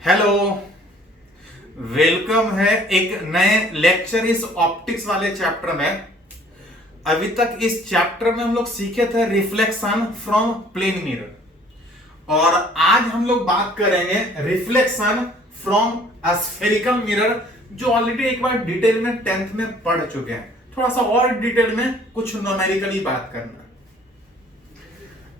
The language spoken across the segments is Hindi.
हेलो, वेलकम है एक नए लेक्चर इस ऑप्टिक्स वाले चैप्टर में। अभी तक इस चैप्टर में हम लोग सीखे थे रिफ्लेक्शन फ्रॉम प्लेन मिरर और आज हम लोग बात करेंगे रिफ्लेक्शन फ्रॉम स्फेरिकल मिरर, जो ऑलरेडी एक बार डिटेल में 10th में पढ़ चुके हैं। थोड़ा सा और डिटेल में कुछ न्यूमेरिकली बात करना।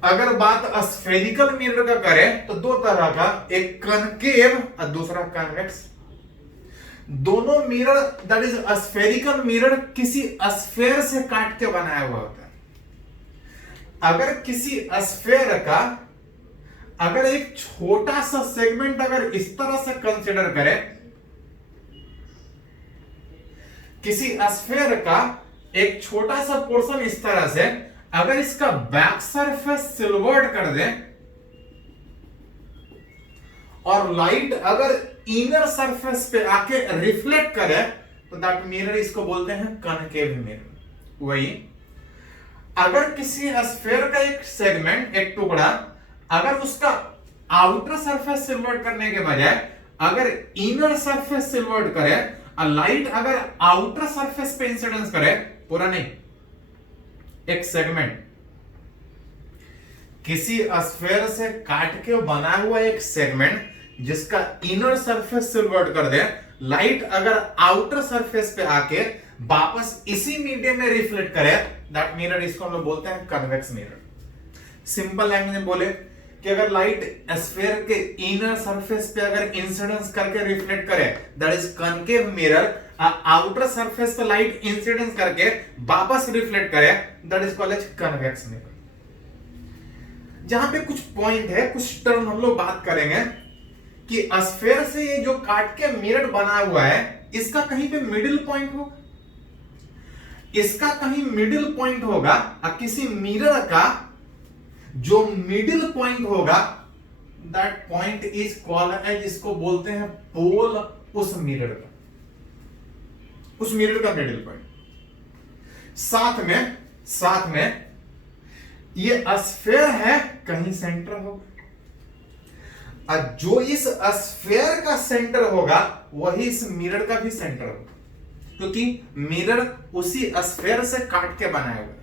अगर बात स्फेरिकल मिरर का करें तो दो तरह का, एक कनकेव और दूसरा कन्वेक्स। दोनों mirror that is spherical mirror किसी स्फेयर से काट के बनाया हुआ होता है। अगर किसी स्फेयर का अगर एक छोटा सा सेगमेंट अगर इस तरह से कंसीडर करें, किसी स्फेयर का एक छोटा सा पोर्शन इस तरह से अगर इसका बैक सरफेस सिल्वर्ड कर दें और लाइट अगर इनर सरफेस पे आके रिफ्लेक्ट करे तो दैट मिरर इसको बोलते हैं कनकेव मिरर। वही अगर किसी स्फेयर का एक सेगमेंट, एक टुकड़ा अगर उसका आउटर सरफेस सिल्वर्ड करने के बजाय अगर इनर सरफेस सिल्वर्ड करे और लाइट अगर आउटर सरफेस पे इंसिडेंस करे, पूरा नहीं, एक सेगमेंट किसी स्फेयर से काट के बना हुआ एक सेगमेंट जिसका इनर सरफेस सिल्वर्ड कर दे, लाइट अगर आउटर सरफेस पे आके वापस इसी मीडियम में रिफ्लेक्ट करे, दैट मिरर इसको हम लोग बोलते हैं कन्वेक्स मिरर। सिंपल लैंग्वेज में बोले कि अगर लाइट स्फेयर के इनर सरफेस पे अगर इंसिडेंस करके रिफ्लेक्ट करे, that is concave mirror. Outer surface पे लाइट इंसिडेंस करके वापस रिफ्लेक्ट करे, that is called as convex mirror. जहां पे कुछ पॉइंट है, कुछ टर्म हम लोग बात करेंगे कि स्फेयर से ये जो काट के मिरर बना हुआ है, इसका कहीं पे मिडिल पॉइंट होगा, इसका कहीं मिडिल पॉइंट होगा और किसी मिरर का जो मिडिल पॉइंट होगा, that point is called as, इसको बोलते हैं पोल उस मिरर का, उस मिरर का मिडिल पॉइंट। साथ में ये स्फेयर है, कहीं सेंटर होगा और जो इस स्फेयर का सेंटर होगा वही इस मिरर का भी सेंटर होगा, क्योंकि मिरर उसी स्फेयर से काट के बनाया हुआ है।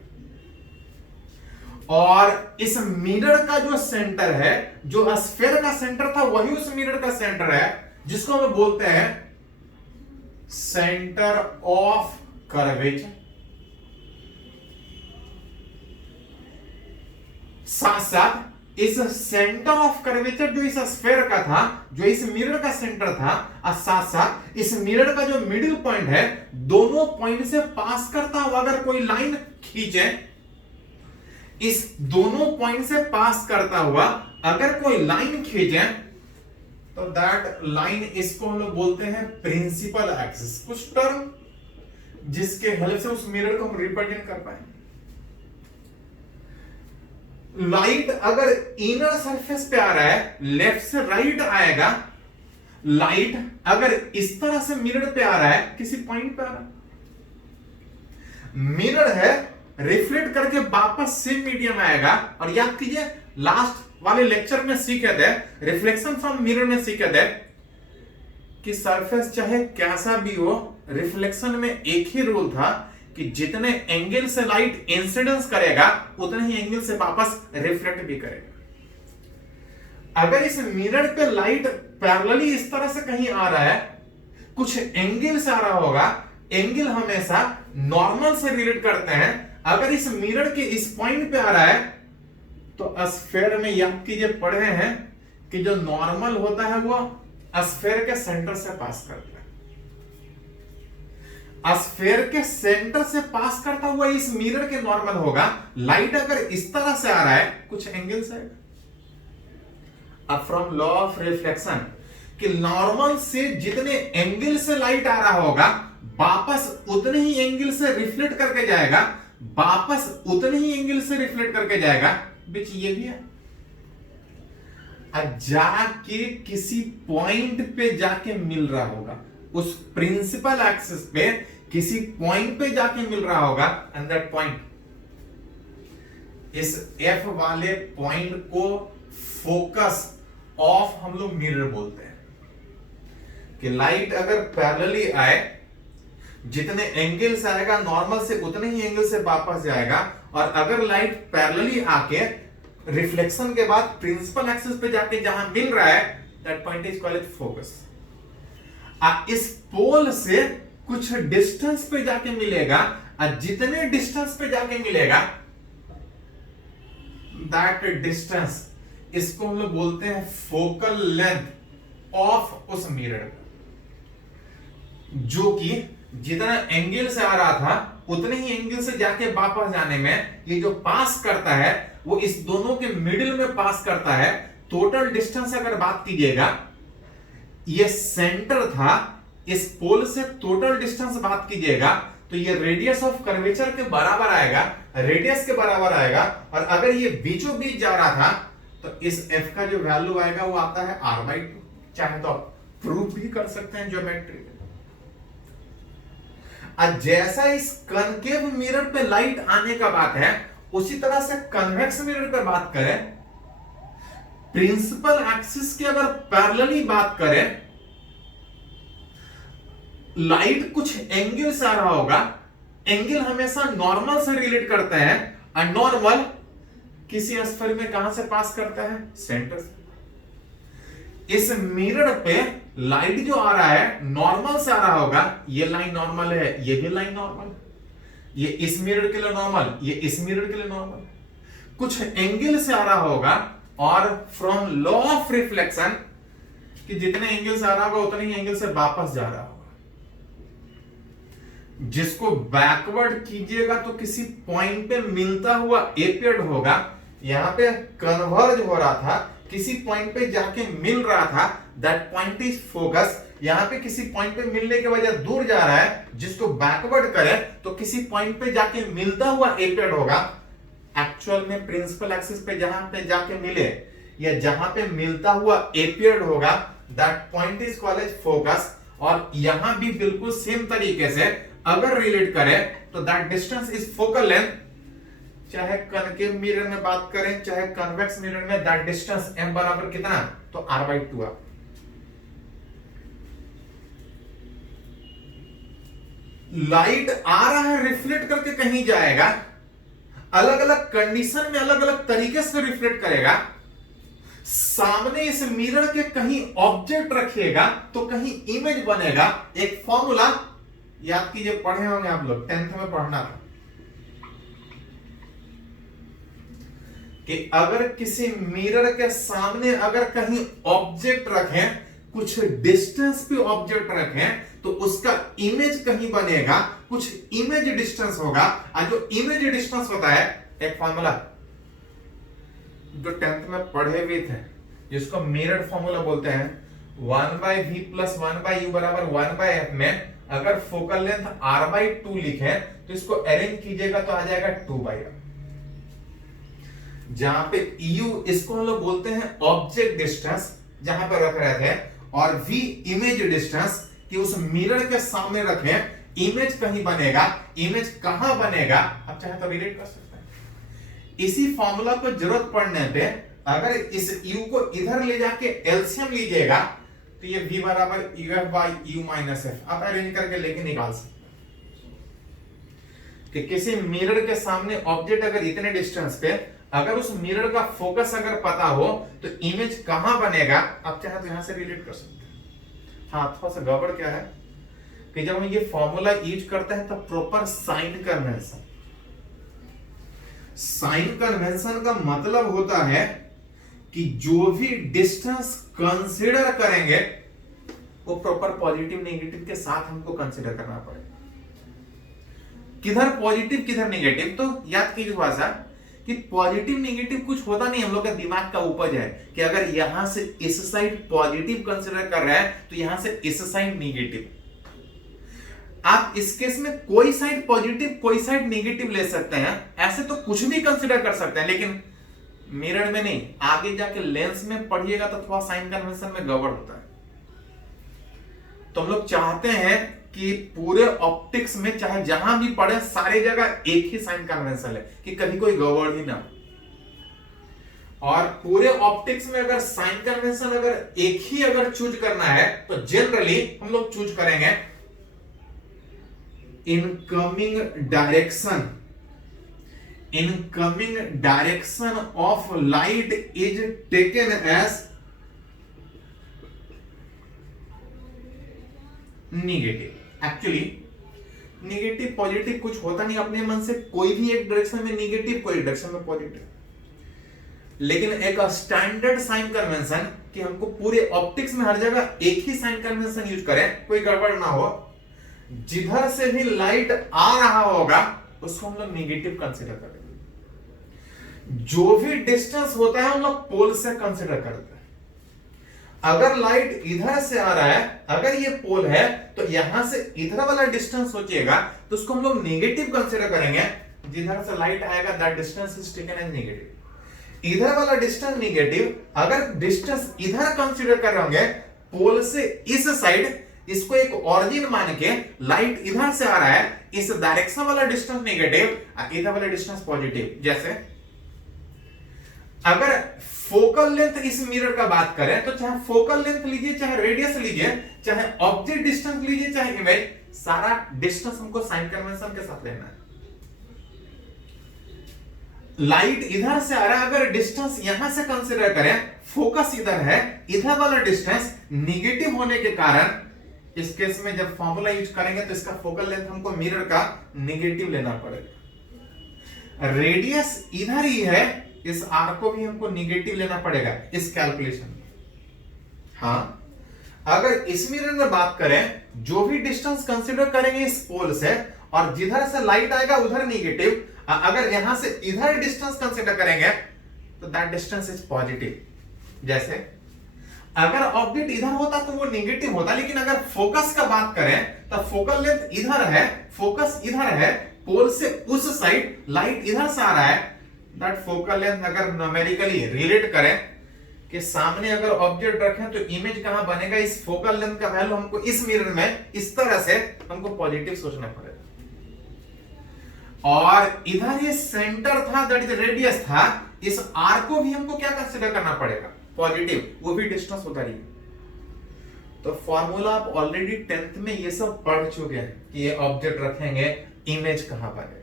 और इस मिरर का जो सेंटर है, जो स्फेयर का सेंटर था वही उस मिरर का सेंटर है, जिसको हम बोलते हैं सेंटर ऑफ कर्वेचर। साथ साथ इस सेंटर ऑफ कर्वेचर जो इस स्फेयर का था, जो इस मिरर का सेंटर था, और साथ साथ इस मिरर का जो मिडिल पॉइंट है, दोनों पॉइंट से पास करता हुआ अगर कोई लाइन खींचे, इस दोनों पॉइंट से पास करता हुआ अगर कोई लाइन खींचे तो दैट लाइन, इसको हम लोग बोलते हैं प्रिंसिपल एक्सिस। कुछ टर्म जिसके हेल्प से उस मिरर को हम रिप्रेजेंट कर पाएंगे। लाइट अगर इनर सरफेस पे आ रहा है, लेफ्ट से राइट आएगा। लाइट अगर इस तरह से मिरर पे आ रहा है, किसी पॉइंट पे आ रहा है, मिरर है, रिफ्लेक्ट करके वापस सेम मीडियम आएगा। और याद कीजिए लास्ट वाले लेक्चर में सीखे थे, रिफ्लेक्शन फ्रॉम मिरर में सीखे थे कि सरफेस चाहे कैसा भी हो, रिफ्लेक्शन में एक ही रूल था कि जितने एंगल से लाइट इंसिडेंस करेगा उतने ही एंगल से वापस रिफ्लेक्ट भी करेगा। अगर इस मिरर पे लाइट पैरेलली इस तरह से कहीं आ रहा है, कुछ एंगल से आ रहा होगा, एंगल हमेशा नॉर्मल से रिलेट करते हैं। अगर इस मिरर के इस पॉइंट पे आ रहा है तो स्फेयर में याद कीजिए पढ़े हैं कि जो नॉर्मल होता है वो स्फेयर के सेंटर से पास करता है। स्फेयर के सेंटर से पास करता हुआ इस मिरर के नॉर्मल होगा। लाइट अगर इस तरह से आ रहा है, कुछ एंगल से, अब फ्रॉम लॉ ऑफ रिफ्लेक्शन कि नॉर्मल से जितने एंगल से लाइट आ रहा होगा, वापस उतने ही एंगल से रिफ्लेक्ट करके जाएगा, वापस उतने ही एंगल से रिफ्लेक्ट करके जाएगा। बीच ये भी है, जाके किसी पॉइंट पे जाके मिल रहा होगा, उस प्रिंसिपल एक्सिस पे किसी पॉइंट पे जाके मिल रहा होगा। एंड दैट पॉइंट, इस एफ वाले पॉइंट को फोकस ऑफ हम लोग मिरर बोलते हैं। कि लाइट अगर पैरेलली आए, जितने एंगल से आएगा नॉर्मल से उतने ही एंगल से वापस जाएगा, और अगर लाइट पैरेलली आके रिफ्लेक्शन के बाद प्रिंसिपल एक्सिस पे जाके जहां मिल रहा है, that point is called focus. इस पोल से कुछ डिस्टेंस पे जाके मिलेगा, और जितने डिस्टेंस पे जाके मिलेगा दैट डिस्टेंस, इसको हम लोग बोलते हैं फोकल लेंथ ऑफ उस मिरर, जो कि जितना एंगल से आ रहा था उतने ही एंगल से जाके वापस जाने में ये जो पास करता है वो इस दोनों के मिडिल में पास करता है। टोटल डिस्टेंस अगर बात कीजिएगा, ये सेंटर था, इस पोल से टोटल डिस्टेंस बात कीजिएगा तो ये रेडियस ऑफ कर्वेचर के बराबर आएगा, रेडियस के बराबर आएगा। और अगर ये बीचों बीच जा रहा था तो इस f का जो वैल्यू आएगा वो आता है r/2। चाहे तो आप प्रूफ भी कर सकते हैं ज्योमेट्री। जैसा इस कनकेव मिरर पे लाइट आने का बात है, उसी तरह से कन्वेक्स मिरर पर बात करें, प्रिंसिपल एक्सिस की अगर पैरेलली बात करें, लाइट कुछ एंगल से आ रहा होगा, एंगल हमेशा नॉर्मल से रिलेट करते हैं, और नॉर्मल किसी स्फीयर में कहां से पास करता है, सेंटर से। इस मिरर पे लाइट जो आ रहा है नॉर्मल से आ रहा होगा, ये लाइन नॉर्मल है, ये भी लाइन नॉर्मल, ये इस मिरर के लिए नॉर्मल, ये इस मिरर के लिए नॉर्मल, कुछ एंगल से आ रहा होगा, और फ्रॉम लॉ ऑफ रिफ्लेक्शन कि जितने एंगल से आ रहा होगा उतने ही एंगल से वापस जा रहा होगा। जिसको बैकवर्ड कीजिएगा तो किसी पॉइंट पे मिलता हुआ एपियर्ड होगा, यहां पे कन्वर्ज हो रहा था, किसी पॉइंट पे जाके मिल रहा था, दैट पॉइंट इज फोकस। यहां पे किसी पॉइंट पे मिलने के वजह दूर जा रहा है, जिसको बैकवर्ड करे तो किसी पॉइंट पे जाके मिलता हुआ एपियर्ड होगा। एक्चुअल में प्रिंसिपल एक्सिस पे जहां पे जाके मिले या जहां पे मिलता हुआ एपियर्ड होगा, that point is called as focus. और यहां भी बिल्कुल सेम तरीके से अगर रिलेट करें तो that distance is focal length. चाहे कनकेव मिरर में बात करें चाहे कन्वेक्स मिरर में, दैट डिस्टेंस m बराबर कितना, तो r/2। लाइट आ रहा है, रिफ्लेक्ट करके कहीं जाएगा, अलग अलग कंडीशन में अलग अलग तरीके से रिफ्लेक्ट करेगा। सामने इस मिरर के कहीं ऑब्जेक्ट रखिएगा तो कहीं इमेज बनेगा। एक फॉर्मूला याद कीजिए, पढ़े होंगे आप लोग, 10th में पढ़ना था कि अगर किसी मिरर के सामने अगर कहीं ऑब्जेक्ट रखें, कुछ डिस्टेंस पे ऑब्जेक्ट रखें, तो उसका इमेज कहीं बनेगा, कुछ इमेज डिस्टेंस होगा। और जो इमेज डिस्टेंस होता है, एक फॉर्मूला जो 10th में पढ़े हुए थे, जिसको मिरर फॉर्मूला बोलते हैं, 1/v + 1/u = 1/f में अगर फोकल लेंथ r/2 लिखे तो इसको अरेंज कीजिएगा तो आ जाएगा 2/f। जहां पे u इसको हम लोग बोलते हैं ऑब्जेक्ट डिस्टेंस, जहां पे रख रहे थे, और v इमेज डिस्टेंस कि उस मिरर के सामने रखें, इमेज कहीं बनेगा। इमेज कहां बनेगा आप चाहे तो रिलेट कर सकते हैं। इसी फॉर्मूला को जरूरत पड़ने पे अगर इस u को इधर ले जाके एलसीएम लीजिएगा तो ये v = uf/u-f आप अरेंज करके लेके निकाल सकते हैं कि किसी मिरर के सामने ऑब्जेक्ट अगर इतने डिस्टेंस पे, अगर उस मिरर का फोकस अगर पता हो तो इमेज कहां बनेगा आप चाहे तो यहां से रिलेट कर सकते हैं। हाँ, थोड़ा सा गड़बड़ क्या है कि जब हम ये फॉर्मूला यूज करते हैं तब proper sign convention, sign convention का मतलब होता है कि जो भी डिस्टेंस कंसीडर करेंगे वो प्रॉपर पॉजिटिव नेगेटिव के साथ हमको कंसीडर करना पड़ेगा। किधर पॉजिटिव किधर नेगेटिव, तो याद कीजिए भाषा कि पॉजिटिव नेगेटिव कुछ होता नहीं, हम लोग का दिमाग का उपज है कि अगर यहां से इस साइड पॉजिटिव कंसीडर कर रहे हैं तो यहां से इस साइड नेगेटिव। आप इस केस में कोई साइड पॉजिटिव कोई साइड नेगेटिव ले सकते हैं, ऐसे तो कुछ भी कंसीडर कर सकते हैं, लेकिन मिरर में नहीं। आगे जाके लेंस में पढ़िएगा तो थोड़ा साइन कन्वेंशन में गड़बड़ होता है। तो हम लोग चाहते हैं कि पूरे ऑप्टिक्स में चाहे जहां भी पढ़े सारी जगह एक ही साइन कन्वेंशन है कि कभी कोई गड़बड़ ही ना। और पूरे ऑप्टिक्स में अगर साइन कन्वेंशन अगर एक ही अगर चूज करना है तो जनरली हम लोग चूज करेंगे incoming direction of light is taken as negative. Actually negative positive कुछ होता नहीं अपने मन से, कोई भी एक डायरेक्शन में निगेटिव, कोई डायरेक्शन में पॉजिटिव, लेकिन एक स्टैंडर्ड साइन कन्वेंशन कि हमको पूरे ऑप्टिक्स में हर जगह एक ही साइन कन्वेंशन यूज करें, कोई गड़बड़ ना हो, जिधर से भी लाइट आ रहा होगा उसको हम लोग निगेटिव कंसीडर करेंगे। जो भी डिस्टेंस होता है हम लोग पोल से कंसीडर करते हैं। अगर लाइट इधर से आ रहा है, अगर ये पोल है, तो यहां से इधर वाला डिस्टेंस सोचिएगा तो उसको हम लोग नेगेटिव कंसीडर करेंगे। जिधर से लाइट आएगा that distance is taken as negative. इधर वाला डिस्टेंस नेगेटिव, अगर डिस्टेंस इधर कंसीडर कर रहे होंगे पोल से इस साइड, इसको एक ऑरिजिन मान के लाइट इधर से आ रहा है, इस डायरेक्शन वाला डिस्टेंस नेगेटिव, इधर वाला डिस्टेंस पॉजिटिव। जैसे अगर फोकल लेंथ इस मिरर का बात करें तो चाहे फोकल लेंथ लीजिए, चाहे रेडियस लीजिए, चाहे ऑब्जेक्ट डिस्टेंस लीजिए, चाहे इमेज, सारा डिस्टेंस हमको साइन कन्वेंशन के साथ लेना है। लाइट इधर से आ रहा है, अगर डिस्टेंस यहां से कंसीडर करें, फोकस इधर है, इधर वाला डिस्टेंस नेगेटिव होने के कारण इस केस में जब फॉर्मूला यूज करेंगे तो इसका फोकल लेंथ हमको मिरर का नेगेटिव लेना पड़ेगा। रेडियस इधर ही है, इस आर को भी हमको निगेटिव लेना पड़ेगा इस कैलकुलेशन में। हाँ, अगर इस मिरर में बात करें, जो भी डिस्टेंस कंसीडर करेंगे इस पोल से, और जिधर से लाइट आएगा उधर निगेटिव, अगर यहां से इधर डिस्टेंस कंसीडर करेंगे तो दैट डिस्टेंस इज पॉजिटिव। जैसे अगर ऑब्जेक्ट इधर होता तो वो नेगेटिव होता, लेकिन अगर फोकस का बात करें तो फोकल लेंथ इधर है, फोकस इधर है, पोल से उस साइड लाइट इधर से आ रहा है, दैट फोकल लेंथ अगर न्यूमेरिकली रिलेट करें कि सामने अगर ऑब्जेक्ट रखें तो इमेज कहां बनेगा, इस फोकल लेंथ का वैल्यू हमको इस मिरर में इस तरह से हमको पॉजिटिव सोचना पड़ेगा। और इधर ये सेंटर था, दैट इज रेडियस था, इस आर को भी हमको क्या कंसीडर करना पड़ेगा, पॉजिटिव, वो भी डिस्टेंस उधर ही। तो फॉर्मूला आप ऑलरेडी 10th में ये सब पढ़ चुके हैं कि ये ऑब्जेक्ट रखेंगे, इमेज कहां बनेगा।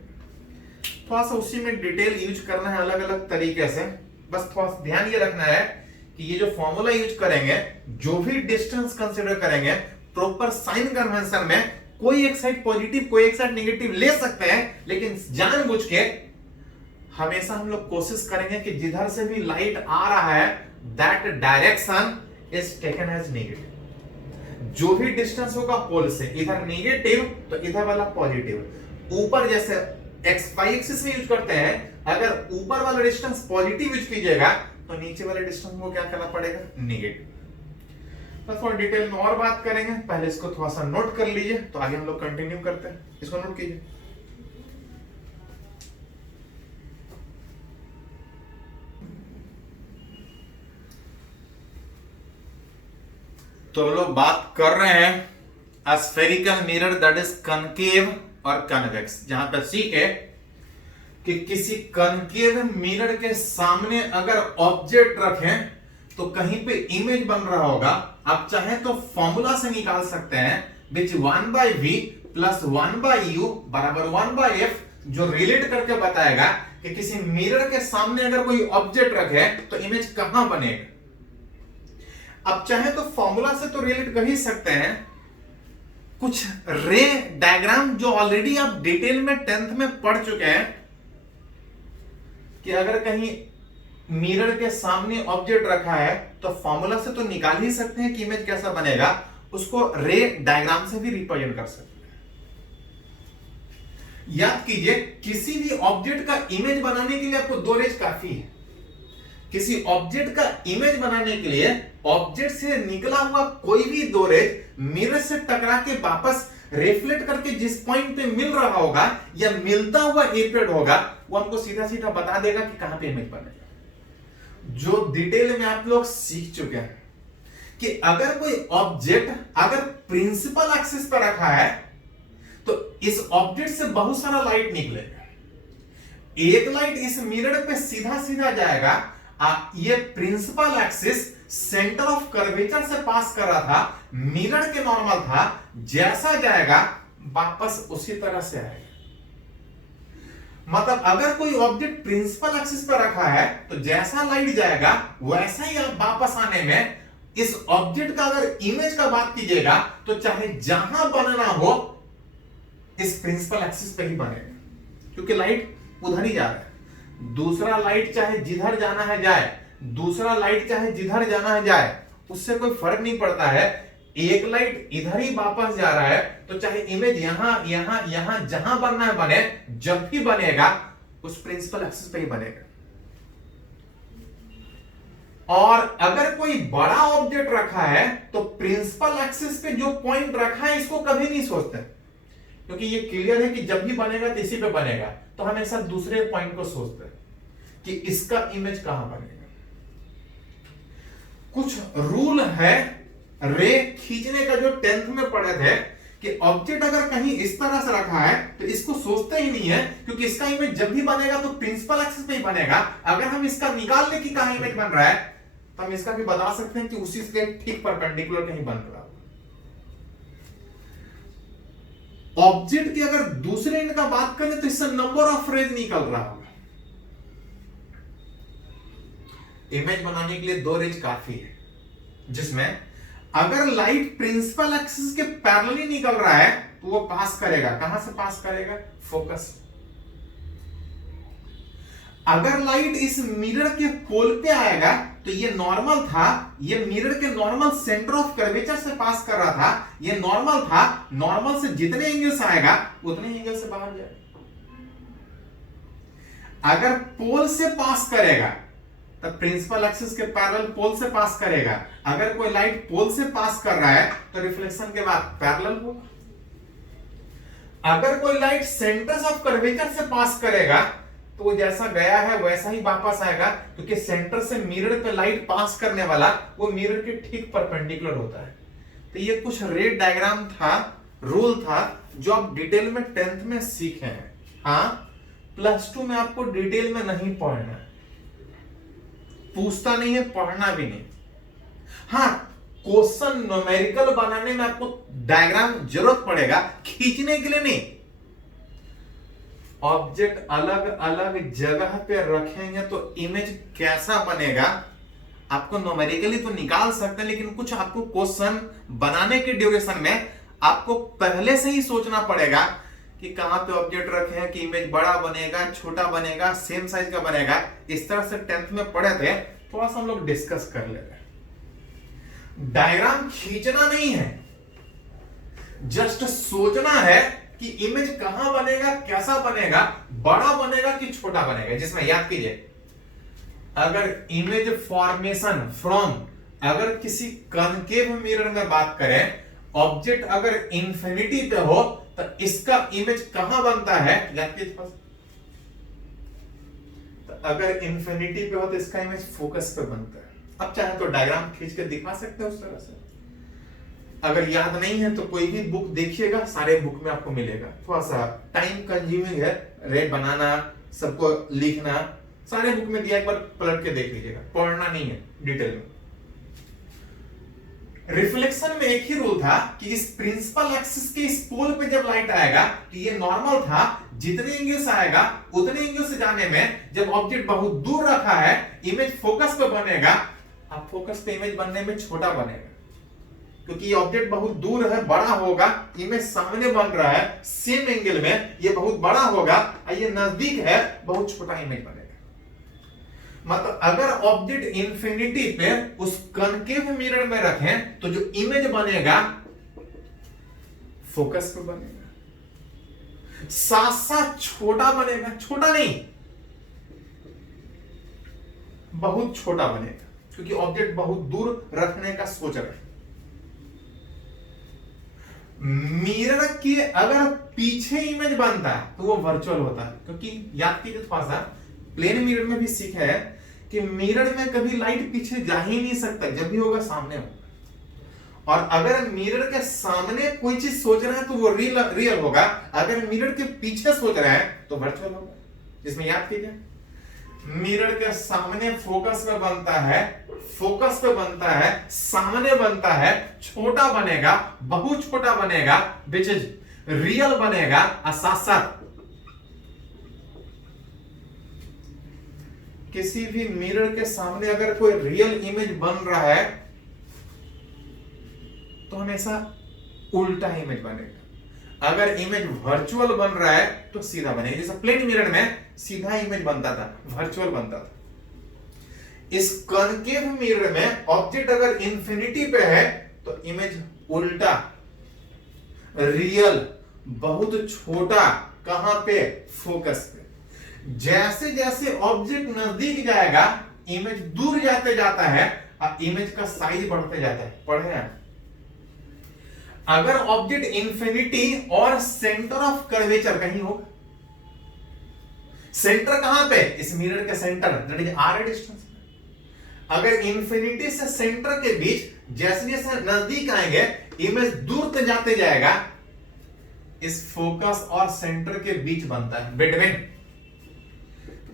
थोड़ा सा उसी में डिटेल यूज करना है अलग अलग तरीके से, बस थोड़ा सा ध्यान ये रखना है कि ये जो फॉर्मूला यूज करेंगे, जो भी डिस्टेंस कंसीडर करेंगे, प्रॉपर साइन कन्वेंशन में कोई एक साइड पॉजिटिव कोई एक साइड नेगेटिव ले सकते हैं, लेकिन जानबूझ के हमेशा हम लोग कोशिश करेंगे कि जिधर से भी लाइट आ रहा है that direction is taken as negative. जो भी डिस्टेंस होगा पोल से, इधर नेगेटिव तो इधर वाला पॉजिटिव। ऊपर जैसे XY एक्सिस में यूज करते हैं, अगर ऊपर वाला डिस्टेंस पॉजिटिव यूज कीजिएगा तो नीचे वाले डिस्टेंस को क्या करना पड़ेगा, नेगेटिव। बस थोड़ा डिटेल में और बात करेंगे, पहले इसको थोड़ा सा नोट कर लीजिए तो आगे हम लोग कंटिन्यू करते हैं। इसको नोट कीजिए। तो हम लोग बात कर रहे हैं spherical mirror that is concave और कन्वेक्स, जहां पर सी है कि किसी कनकेव मिरर के सामने अगर ऑब्जेक्ट रखें तो कहीं पे इमेज बन रहा होगा। आप चाहे तो फॉर्मूला से निकाल सकते हैं, विच 1/v प्लस 1/u बराबर 1/f, जो रिलेट करके बताएगा कि किसी मिरर के सामने अगर कोई ऑब्जेक्ट रखे तो इमेज कहां बनेगा। अब चाहे तो फॉर्मूला से तो रिलेट कर ही सकते हैं, कुछ रे डायग्राम जो ऑलरेडी आप डिटेल में 10th में पढ़ चुके हैं कि अगर कहीं मिरर के सामने ऑब्जेक्ट रखा है तो फॉर्मूला से तो निकाल ही सकते हैं कि इमेज कैसा बनेगा, उसको रे डायग्राम से भी रिप्रेजेंट कर सकते हैं। याद कीजिए, किसी भी ऑब्जेक्ट का इमेज बनाने के लिए आपको दो रेज काफी है। किसी ऑब्जेक्ट का इमेज बनाने के लिए ऑब्जेक्ट से निकला हुआ कोई भी दो रेज मिरर से टकरा के वापस रिफ्लेक्ट करके जिस पॉइंट पे मिल रहा होगा या मिलता हुआ एपेड होगा, वो हमको सीधा सीधा बता देगा कि कहां पे इमेज बनेगा। जो डिटेल में आप लोग सीख चुके हैं कि अगर कोई ऑब्जेक्ट अगर प्रिंसिपल एक्सिस पर रखा है तो इस ऑब्जेक्ट से बहुत सारा लाइट निकलेगा। एक लाइट इस मिरर पे सीधा सीधा जाएगा, ये principal axis centre of curvature से पास कर रहा था, मिरर के नॉर्मल था, जैसा जाएगा वापस उसी तरह से आएगा। मतलब अगर कोई ऑब्जेक्ट प्रिंसिपल एक्सिस पर रखा है तो जैसा लाइट जाएगा वैसा ही आप वापस आने में, इस ऑब्जेक्ट का अगर इमेज का बात कीजिएगा तो चाहे जहां बनना हो इस प्रिंसिपल एक्सिस पे ही बनेगा, क्योंकि लाइट उधर ही जा रहा है। दूसरा लाइट चाहे जिधर जाना है जाए, दूसरा लाइट चाहे जिधर जाना है जाए, उससे कोई फर्क नहीं पड़ता है। एक लाइट इधर ही वापस जा रहा है तो चाहे इमेज यहां यहां यहां जहां बनना है बने, जब भी बनेगा उस प्रिंसिपल एक्सिस पे ही बनेगा। और अगर कोई बड़ा ऑब्जेक्ट रखा है तो प्रिंसिपल एक्सिस पे जो पॉइंट रखा है इसको कभी नहीं सोचते, क्योंकि ये क्लियर है कि जब भी बनेगा तो इसी पे बनेगा, तो हमेशा दूसरे पॉइंट को सोचते हैं कि इसका इमेज कहां बनेगा। कुछ रूल है रे खींचने का जो 10th में पढ़े थे कि ऑब्जेक्ट अगर कहीं इस तरह से रखा है तो इसको सोचते ही नहीं है, क्योंकि इसका इमेज जब भी बनेगा तो प्रिंसिपल एक्सिस पे ही बनेगा। अगर हम इसका निकाल ले कि कहां इमेज बन रहा है तो हम इसका भी बता सकते हैं कि उसी से ठीक परपेंडिकुलर कहीं बन रहा होगा। ऑब्जेक्ट की अगर दूसरे एंड का बात करें तो इससे नंबर ऑफ रेज निकल रहा होगा। इमेज बनाने के लिए 2 रेज काफी है, जिसमें अगर लाइट प्रिंसिपल एक्सिस के पैरेलली निकल रहा है तो वो पास करेगा, कहां से पास करेगा? फोकस। अगर लाइट इस मिरर के पोल पे आएगा तो ये नॉर्मल था, ये मिरर के नॉर्मल सेंटर ऑफ कर्वेचर से पास कर रहा था, ये नॉर्मल था, नॉर्मल से जितने एंगल से आएगा उतने एंगल से बाहर जाएगा। अगर पोल से पास करेगा तो प्रिंसिपल एक्सिस के पैरेलल पोल से पास करेगा। अगर कोई लाइट पोल से पास कर रहा है तो रिफ्लेक्शन के बाद पैरेलल होगा। अगर कोई लाइट सेंटर ऑफ कर्वेचर से पास करेगा तो वो जैसा गया है वैसा ही वापस आएगा, क्योंकि सेंटर से मिरर पे लाइट पास करने वाला वो मिरर के ठीक परपेंडिकुलर होता है। तो ये कुछ रे डायग्राम था, रूल था, जो आप डिटेल में 10th में सीखे हैं। हाँ, +2 में आपको डिटेल में नहीं पढ़ना है, पूछता नहीं है, पढ़ना भी नहीं। हाँ, क्वेश्चन न्यूमेरिकल बनाने में आपको डायग्राम जरूरत पड़ेगा, खींचने के लिए नहीं। ऑब्जेक्ट अलग अलग जगह पे रखेंगे तो इमेज कैसा बनेगा आपको न्यूमेरिकली तो निकाल सकते हैं, लेकिन कुछ आपको क्वेश्चन बनाने के ड्यूरेशन में आपको पहले से ही सोचना पड़ेगा कि कहां पे ऑब्जेक्ट रखे हैं कि इमेज बड़ा बनेगा, छोटा बनेगा, सेम साइज का बनेगा। इस तरह से 10th में पढ़े थे, थोड़ा सा हम लोग डिस्कस कर लेते हैं। डायग्राम खींचना नहीं है, जस्ट सोचना है कि इमेज कहां बनेगा, कैसा बनेगा, बड़ा बनेगा कि छोटा बनेगा। जिसमें याद कीजिए, अगर इमेज फॉर्मेशन फ्रॉम, अगर किसी कनकेव मिरर में बात करें, ऑब्जेक्ट अगर इंफिनिटी पे हो तो इसका इमेज कहां बनता है, याद कीजिए। तो अगर इंफिनिटी पे हो तो इसका इमेज फोकस पे बनता है। अब चाहे तो डायग्राम खींच के दिखा सकते हैं उस तरह से। अगर याद नहीं है तो कोई भी बुक देखिएगा, सारे बुक में आपको मिलेगा। थोड़ा सा टाइम कंज्यूमिंग है, रेट बनाना, सबको लिखना, सारे बुक में दिया, एक बार पलट के देख लीजिएगा, पढ़ना नहीं है डिटेल में। रिफ्लेक्शन में एक ही रूल था कि इस प्रिंसिपल एक्सिस के इस पोल पे जब लाइट आएगा तो ये नॉर्मल था, जितने एंगल से आएगा उतने एंगल से जाने में, जब ऑब्जेक्ट बहुत दूर रखा है इमेज फोकस पे बनेगा। अब फोकस पे इमेज बनने में छोटा बनेगा, क्योंकि ये ऑब्जेक्ट बहुत दूर है, बड़ा होगा, इमेज सामने बन रहा है सेम एंगल में, ये बहुत बड़ा होगा, ये नजदीक है, बहुत छोटा इमेज बनेगा। मतलब अगर ऑब्जेक्ट इंफिनिटी पे उस कनकेव मिरर में रखें तो जो इमेज बनेगा फोकस पे बनेगा, साथ साथ छोटा बनेगा, छोटा नहीं बहुत छोटा बनेगा, क्योंकि ऑब्जेक्ट बहुत दूर रखने का सोच रहे हैं। मिरर के अगर पीछे इमेज बनता है तो वो वर्चुअल होता है, क्योंकि याद कीजिए थोड़ा सा, प्लेन मिरर में भी सीखा है कि मिरर में कभी लाइट पीछे जा ही नहीं सकता, जब भी होगा सामने होगा। और अगर मिरर के सामने कोई चीज सोच रहे हैं तो वो रियल होगा, अगर मिरर के पीछे सोच रहे हैं तो वर्चुअल होगा। जिसमें याद कीजिए मिरर के सामने फोकस पे बनता है, फोकस पे बनता है, सामने बनता है, छोटा बनेगा, बहुत छोटा बनेगा, विच इज रियल बनेगा, और साथ साथ किसी भी मिरर के सामने अगर कोई रियल इमेज बन रहा है तो हमेशा उल्टा इमेज बनेगा। अगर इमेज वर्चुअल बन रहा है तो सीधा बनेगा। जैसे प्लेन मिरर में सीधा इमेज बनता था, वर्चुअल बनता था। इस कॉनकेव मिरर में ऑब्जेक्ट अगर इंफिनिटी पे है तो इमेज उल्टा, रियल, बहुत छोटा, कहां पे? फोकस पे। जैसे जैसे ऑब्जेक्ट नजदीक जाएगा इमेज दूर जाते जाता है और इमेज का साइज बढ़ते जाता है। पढ़े हैं? अगर ऑब्जेक्ट इंफिनिटी और सेंटर ऑफ कर्वेचर कहीं होगा, सेंटर कहां पे? इस मिरर के centre, that is R distance. अगर इंफिनिटी से सेंटर के बीच जैसे जैसे नजदीक आएंगे इमेज दूर तक जाते जाएगा, इस फोकस और सेंटर के बीच बनता है,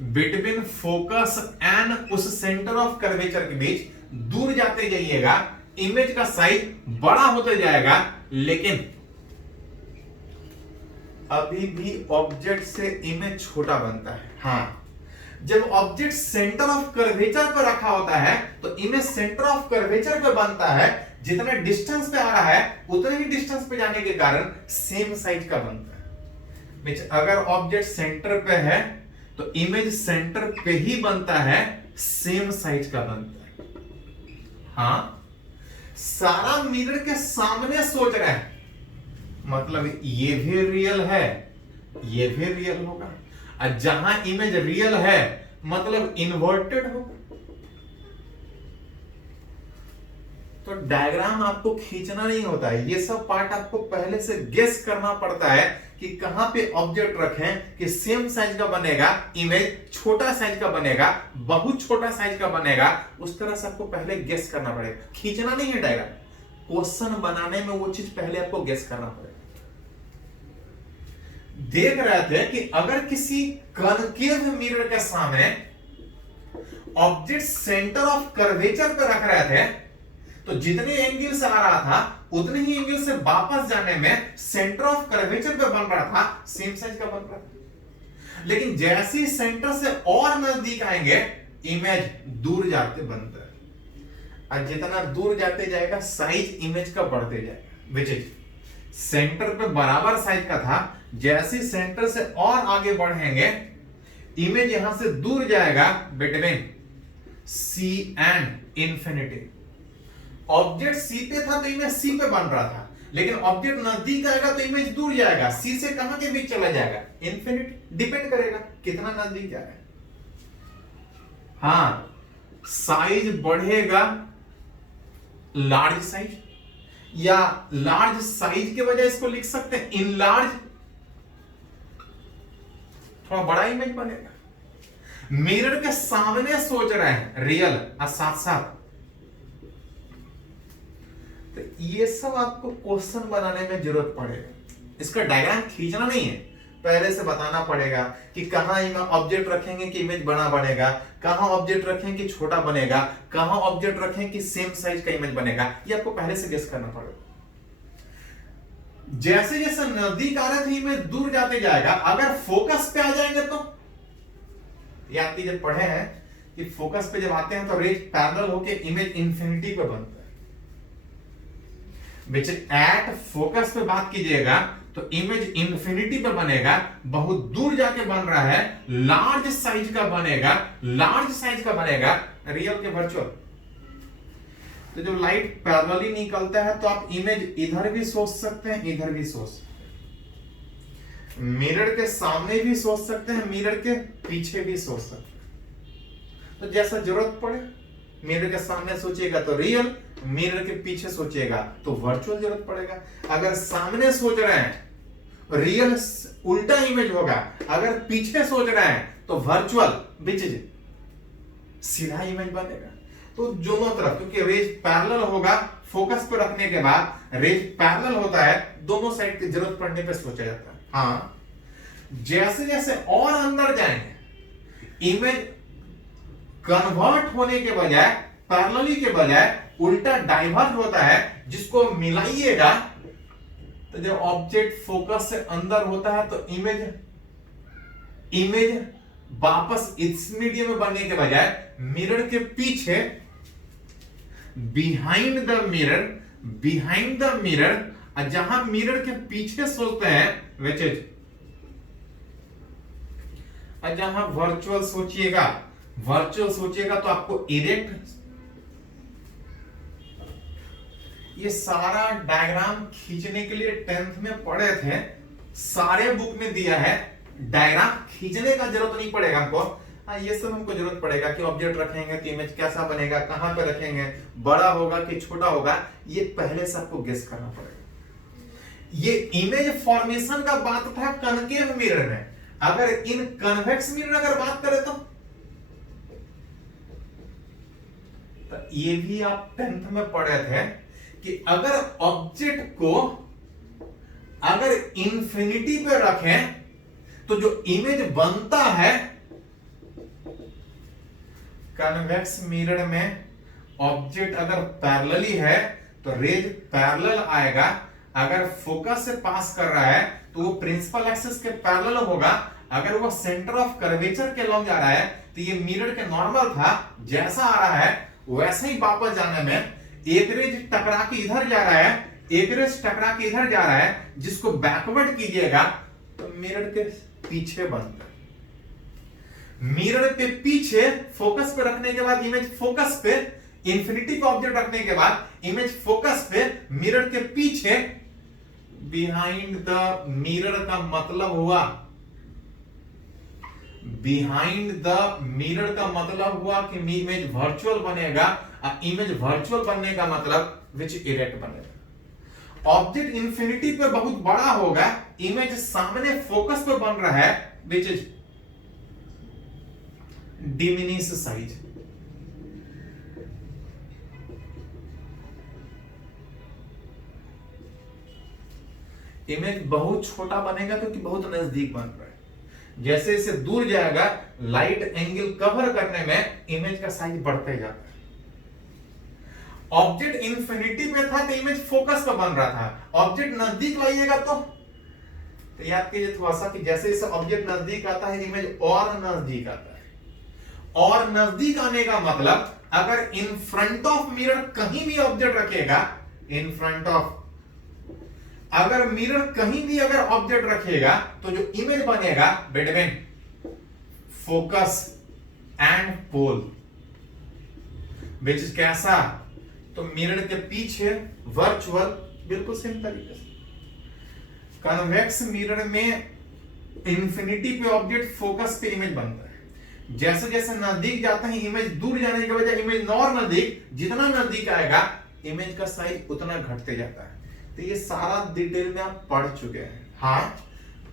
बिटवीन फोकस एंड उस सेंटर ऑफ कर्वेचर के बीच दूर जाते जाइएगा, इमेज का साइज बड़ा होते जाएगा, लेकिन अभी भी ऑब्जेक्ट से इमेज छोटा बनता है। हां, जब ऑब्जेक्ट सेंटर ऑफ कर्वेचर पर रखा होता है तो इमेज सेंटर ऑफ कर्वेचर पे बनता है। जितना डिस्टेंस पे आ रहा है उतने ही डिस्टेंस पे जाने के कारण सेम साइज का बनता है। अगर ऑब्जेक्ट सेंटर पे है तो इमेज सेंटर पे ही बनता है, सेम साइज का बनता है। हां, सारा मिरर के सामने सोच रहे हैं, मतलब ये भी रियल है, ये भी रियल होगा, और जहां इमेज रियल है मतलब इन्वर्टेड होगा। तो डायग्राम आपको खींचना नहीं होता है, ये सब पार्ट आपको पहले से गेस करना पड़ता है कि कहां पे ऑब्जेक्ट रखें कि सेम साइज का बनेगा, इमेज छोटा साइज का बनेगा, बहुत छोटा साइज का बनेगा। उस तरह से आपको पहले गेस करना पड़ेगा, खींचना नहीं है डायग्राम। क्वेश्चन बनाने में वो चीज पहले आपको गेस करना पड़ेगा। देख रहे थे कि अगर किसी कॉनकेव मिरर के सामने ऑब्जेक्ट सेंटर ऑफ कर्वेचर पे रख रहे थे तो जितने एंगल से आ रहा था उतने ही एंगल से वापस जाने में सेंटर ऑफ कर्वेचर पे बन रहा था, सेम साइज का बन रहा था। लेकिन जैसे ही सेंटर से और नजदीक आएंगे इमेज दूर जाते बनता है, और जितना दूर जाते जाएगा साइज इमेज का बढ़ते जाएगा। विच इज सेंटर पे बराबर साइज का था, जैसे सेंटर से और आगे बढ़ेंगे इमेज यहां से दूर जाएगा between C and infinity. Object C पे था तो इमेज सी पे बन रहा था, लेकिन ऑब्जेक्ट नजदीक आएगा तो इमेज दूर जाएगा, सी से कहां के बीच चला जाएगा? इंफिनिटी। डिपेंड करेगा कितना नजदीक जा रहा है। हां, साइज बढ़ेगा, लार्ज साइज, या लार्ज साइज के बजाय इसको लिख सकते हैं इनलार्ज, थोड़ा बड़ा इमेज बनेगा। मिरर के सामने सोच रहे हैं रियल, और साथ साथ तो ये सब आपको क्वेश्चन बनाने में जरूरत पड़ेगा। इसका डायग्राम खींचना नहीं है, पहले से बताना पड़ेगा कि कहां ऑब्जेक्ट रखेंगे कि इमेज बड़ा बनेगा, कहां ऑब्जेक्ट रखें कि छोटा बनेगा, कहां ऑब्जेक्ट रखें कि सेम साइज का इमेज बनेगा। ये आपको पहले से गेस करना पड़ेगा। जैसे जैसे नजदीक आ रहे थे इमेज दूर जाते जाएगा। अगर फोकस पे आ जाएंगे तो याद कीजिए, पढ़े हैं कि फोकस पे जब आते हैं तो रेज पैरेलल होके इमेज इंफिनिटी पे बनता है। एट फोकस पे बात कीजिएगा तो इमेज इंफिनिटी पे बनेगा, बहुत दूर जाके बन रहा है, लार्ज साइज का बनेगा, लार्ज साइज का बनेगा, रियल के वर्चुअल। तो जब लाइट पैरेलली निकलता है तो आप इमेज इधर भी सोच सकते हैं, इधर भी सोच सकते हैं, मिरर के सामने भी सोच सकते हैं, मिरर के पीछे भी सोच सकते हैं। तो जैसा जरूरत पड़े, मिरर के सामने सोचिएगा तो रियल, मिरर के पीछे सोचिएगा तो वर्चुअल जरूरत पड़ेगा। अगर सामने सोच रहे हैं रियल उल्टा इमेज होगा, अगर पीछे सोच रहे हैं तो वर्चुअल विच इज सीधा इमेज बनेगा। तो दोनों तरफ, क्योंकि रेज पैरेलल होगा, फोकस पर रखने के बाद रेज पैरेलल होता है, दोनों साइड की जरूरत पड़ने पे सोचा जाता है। हाँ, जैसे जैसे और अंदर जाएंगे इमेज कन्वर्ट होने के बजाय, पैरेलली के बजाय उल्टा डाइवर्ट होता है, जिसको मिलाइएगा तो जब ऑब्जेक्ट फोकस से अंदर होता है तो इमेज वापस इस मीडियम में बनने के बजाय मिरर के पीछे, बिहाइंड द मिरर, जहां मिरर के पीछे सोचते हैं विच इज, जहां वर्चुअल सोचिएगा तो आपको इरेक्ट, ये सारा डायग्राम खींचने के लिए 10th में पढ़े थे, सारे बुक में दिया है, डायग्राम खींचने का जरूरत नहीं पड़ेगा हमको। ये सब हमको जरूरत पड़ेगा कि ऑब्जेक्ट रखेंगे तो इमेज कैसा बनेगा, कहां पे रखेंगे, बड़ा होगा कि छोटा होगा, ये पहले से आपको गेस करना पड़ेगा। ये इमेज फॉर्मेशन का बात था कनकेव मिरर में। अगर इन कन्वेक्स मिरर अगर बात करें तो ये भी आप 10th में पढ़े थे कि अगर ऑब्जेक्ट को अगर इंफिनिटी पे रखें तो जो इमेज बनता है कन्वेक्स मिरर में, ऑब्जेक्ट अगर पैरेलली है तो रेज पैरेलल आएगा। अगर फोकस से पास कर रहा है तो वो प्रिंसिपल एक्सिस के पैरेलल होगा। अगर वो सेंटर ऑफ कर्वेचर के लॉन्ग जा रहा है तो ये मिरर के नॉर्मल था, जैसा आ रहा है वैसे ही वापस जाने में एक रेज टकरा के इधर जा रहा है, एक रेज टकरा के इधर जा रहा है, जिसको बैकवर्ड कीजिएगा तो मिरर के पीछे बनता है। मिरर पे पीछे फोकस पे रखने के बाद इमेज फोकस पे, इंफिनिटी पे ऑब्जेक्ट रखने के बाद इमेज फोकस पे, मिरर के पीछे, बिहाइंड द मिरर का मतलब हुआ, बिहाइंड द मिरर का मतलब हुआ कि इमेज वर्चुअल बनेगा। इमेज वर्चुअल बनने का मतलब विच इरेक्ट बनेगा। ऑब्जेक्ट इंफिनिटी पे बहुत बड़ा होगा, इमेज सामने फोकस पे बन रहा है, which is diminish size. Image बहुत छोटा बनेगा क्योंकि बहुत नजदीक बन रहा है। जैसे इसे दूर जाएगा, लाइट एंगल कवर करने में इमेज का साइज बढ़ते जाता है। ऑब्जेक्ट इंफिनिटी पे था तो इमेज फोकस पे बन रहा था, ऑब्जेक्ट नजदीक लाइएगा तो याद कीजिए थोड़ा सा कि जैसे इसे ऑब्जेक्ट नजदीक आता है, इमेज और नजदीक आता है। और नजदीक आने का मतलब अगर इन फ्रंट ऑफ मिरर कहीं भी ऑब्जेक्ट रखेगा, इन फ्रंट ऑफ अगर मिरर कहीं भी अगर ऑब्जेक्ट रखेगा तो जो इमेज बनेगा between focus and pole, which is कैसा, तो मिरर के पीछे वर्चुअल, बिल्कुल सेम तरीके से। कन्वेक्स मिरर में इंफिनिटी पे ऑब्जेक्ट, फोकस पे इमेज बनता है। जैसे जैसे नजदीक जाता है इमेज, दूर जाने के बजाय इमेज और नजदीक, जितना नजदीक आएगा इमेज का साइज उतना घटते जाता है। तो ये सारा डिटेल में आप पढ़ चुके हैं। हाँ,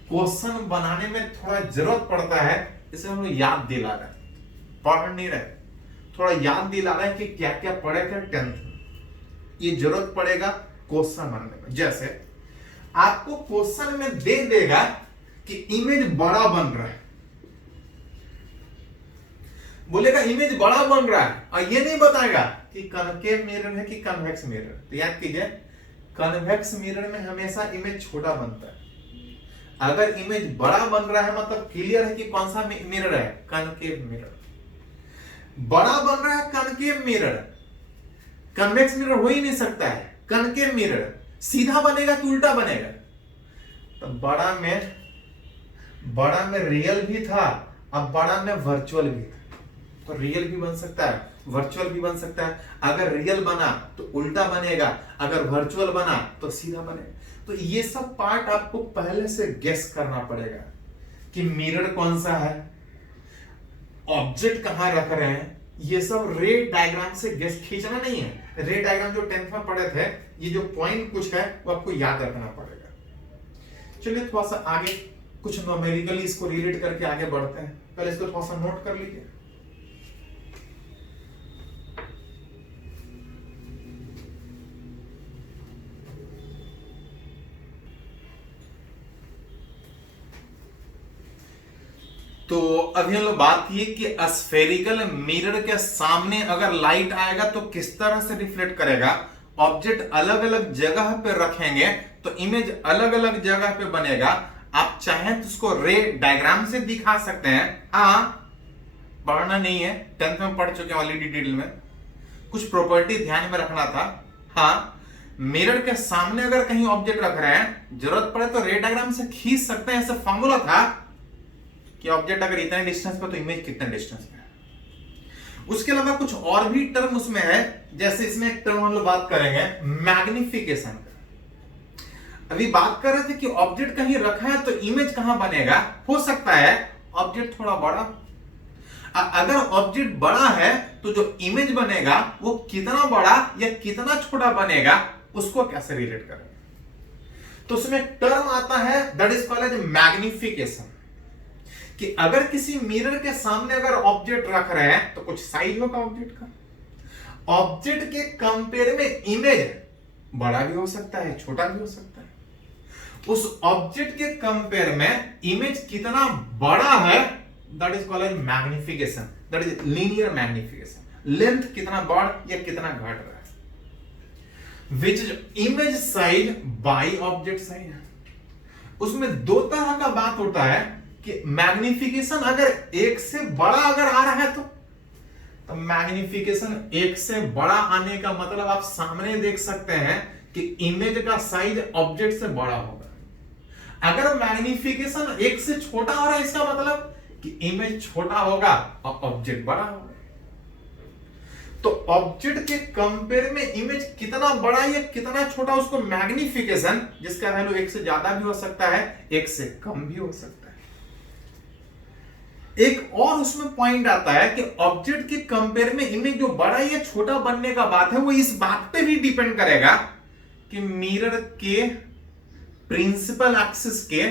क्वेश्चन बनाने में थोड़ा जरूरत पड़ता है, इसे हम लोग याद दिला रहे हैं, पढ़ नहीं रहे, थोड़ा याद दिला रहे हैं कि क्या क्या पढ़े थे 10th में। ये जरूरत पड़ेगा क्वेश्चन बनाने में। जैसे आपको क्वेश्चन में दे देगा कि इमेज बड़ा बन रहा है, बोलेगा इमेज बड़ा बन रहा है, और ये नहीं बताएगा कि कनकेव मिरर है कि कन्वेक्स मिरर। तो याद कीजिए, कन्वेक्स मिरर में हमेशा इमेज छोटा बनता है। अगर इमेज बड़ा बन रहा है मतलब क्लियर है कि कौन सा मिरर है, कनकेव मिरर। बड़ा बन रहा है कनकेव मिरर, कन्वेक्स मिरर हो ही नहीं सकता है। कनकेव मिरर सीधा बनेगा कि उल्टा बनेगा, तो बड़ा में रियल भी था, अब बड़ा में वर्चुअल भी था। तो रियल भी बन सकता है, वर्चुअल भी बन सकता है। अगर रियल बना तो उल्टा बनेगा, अगर वर्चुअल बना तो सीधा बनेगा। तो ये सब पार्ट आपको पहले से गेस करना पड़ेगा कि मिरर कौन सा है, ऑब्जेक्ट कहां रख रहे हैं। ये सब रे डायग्राम से गेस खींचना नहीं है। रे डायग्राम जो 10th में पढ़े थे, ये जो पॉइंट कुछ है वो आपको याद रखना पड़ेगा। चलिए थोड़ा सा आगे कुछ न्यूमेरिकली इसको रिलेट करके आगे बढ़ते हैं। पहले इसको थोड़ा सा नोट कर लीजिए। तो अभी हम लोग बात की कि स्फेरिकल मिरर के सामने अगर लाइट आएगा तो किस तरह से रिफ्लेक्ट करेगा। ऑब्जेक्ट अलग अलग जगह पे रखेंगे तो इमेज अलग अलग जगह पे बनेगा। आप चाहें तो उसको रे डायग्राम से दिखा सकते हैं। हाँ, पढ़ना नहीं है, 10th में पढ़ चुके हैं ऑलरेडी डिटेल में। कुछ प्रॉपर्टी ध्यान में रखना था। हाँ, मिरर के सामने अगर कहीं ऑब्जेक्ट रख रहे हैं, जरूरत पड़े तो रे डायग्राम से खींच सकते हैं। ऐसा फॉर्मूला था कि ऑब्जेक्ट अगर इतने डिस्टेंस पे तो इमेज कितने डिस्टेंस पे है। उसके अलावा कुछ और भी टर्म उसमें है, जैसे इसमें एक टर्म हम लोग बात करेंगे मैग्निफिकेशन। अभी बात कर रहे थे कि ऑब्जेक्ट कहीं रखा है तो इमेज कहां बनेगा। हो सकता है ऑब्जेक्ट थोड़ा बड़ा, अगर ऑब्जेक्ट बड़ा है तो जो इमेज बनेगा वो कितना बड़ा या कितना छोटा बनेगा, उसको कैसे रिलेट करेंगे। तो उसमें टर्म आता है that is called as magnification, कि अगर किसी मिरर के सामने अगर ऑब्जेक्ट रख रहे हैं तो कुछ साइज होगा ऑब्जेक्ट का। ऑब्जेक्ट के कंपेयर में इमेज बड़ा भी हो सकता है, छोटा भी हो सकता है। उस ऑब्जेक्ट के कंपेयर में इमेज कितना बड़ा है, that is called as magnification, that is linear magnification. Length कितना बढ़ या कितना घट रहा है, which is image size by object size. उसमें दो तरह का बात होता है कि मैग्निफिकेशन अगर एक से बड़ा अगर आ रहा है तो मैग्निफिकेशन एक से बड़ा आने का मतलब आप सामने देख सकते हैं कि इमेज का साइज ऑब्जेक्ट से बड़ा होगा। अगर मैग्निफिकेशन एक से छोटा हो रहा है, इसका मतलब कि इमेज छोटा होगा और ऑब्जेक्ट बड़ा होगा। तो ऑब्जेक्ट के कंपेयर में इमेज कितना बड़ा या कितना छोटा, उसको मैग्निफिकेशन, जिसका वैल्यू एक से ज्यादा भी हो सकता है, एक से कम भी हो सकता है। एक और उसमें पॉइंट आता है कि ऑब्जेक्ट के कंपेयर में इमेज जो बड़ा या छोटा बनने का बात है, वो इस बात पे भी डिपेंड करेगा कि मिरर के प्रिंसिपल एक्सिस के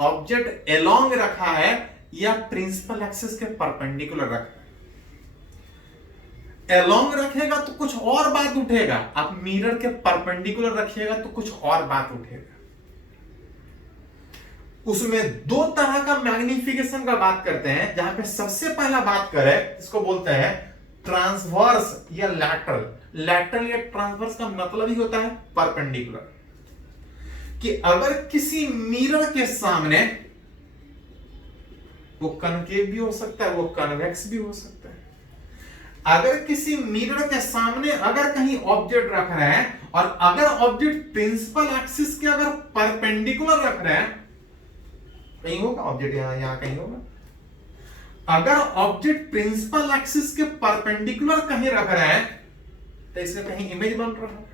ऑब्जेक्ट एलोंग रखा है या प्रिंसिपल एक्सिस के परपेंडिकुलर रखा है। एलोंग रखेगा तो कुछ और बात उठेगा, आप मिरर के परपेंडिकुलर रखिएगा तो कुछ और बात उठेगा। उसमें दो तरह का मैग्निफिकेशन का बात करते हैं, जहां पे सबसे पहला बात करें, इसको बोलते हैं ट्रांसवर्स या लैटरल। लैटरल या ट्रांसवर्स का मतलब ही होता है परपेंडिकुलर, कि अगर किसी मिरर के सामने, वो कनकेव भी हो सकता है, वो कन्वेक्स भी हो सकता है, अगर किसी मिरर के सामने अगर कहीं ऑब्जेक्ट रख रहे हैं और अगर ऑब्जेक्ट प्रिंसिपल एक्सिस के अगर परपेंडिकुलर रख रहे हैं, कहीं होगा ऑब्जेक्ट यहां कहीं होगा। अगर ऑब्जेक्ट प्रिंसिपल एक्सिस के परपेंडिकुलर कहीं रख रहे हैं तो इसमें कहीं इमेज बन रहा है।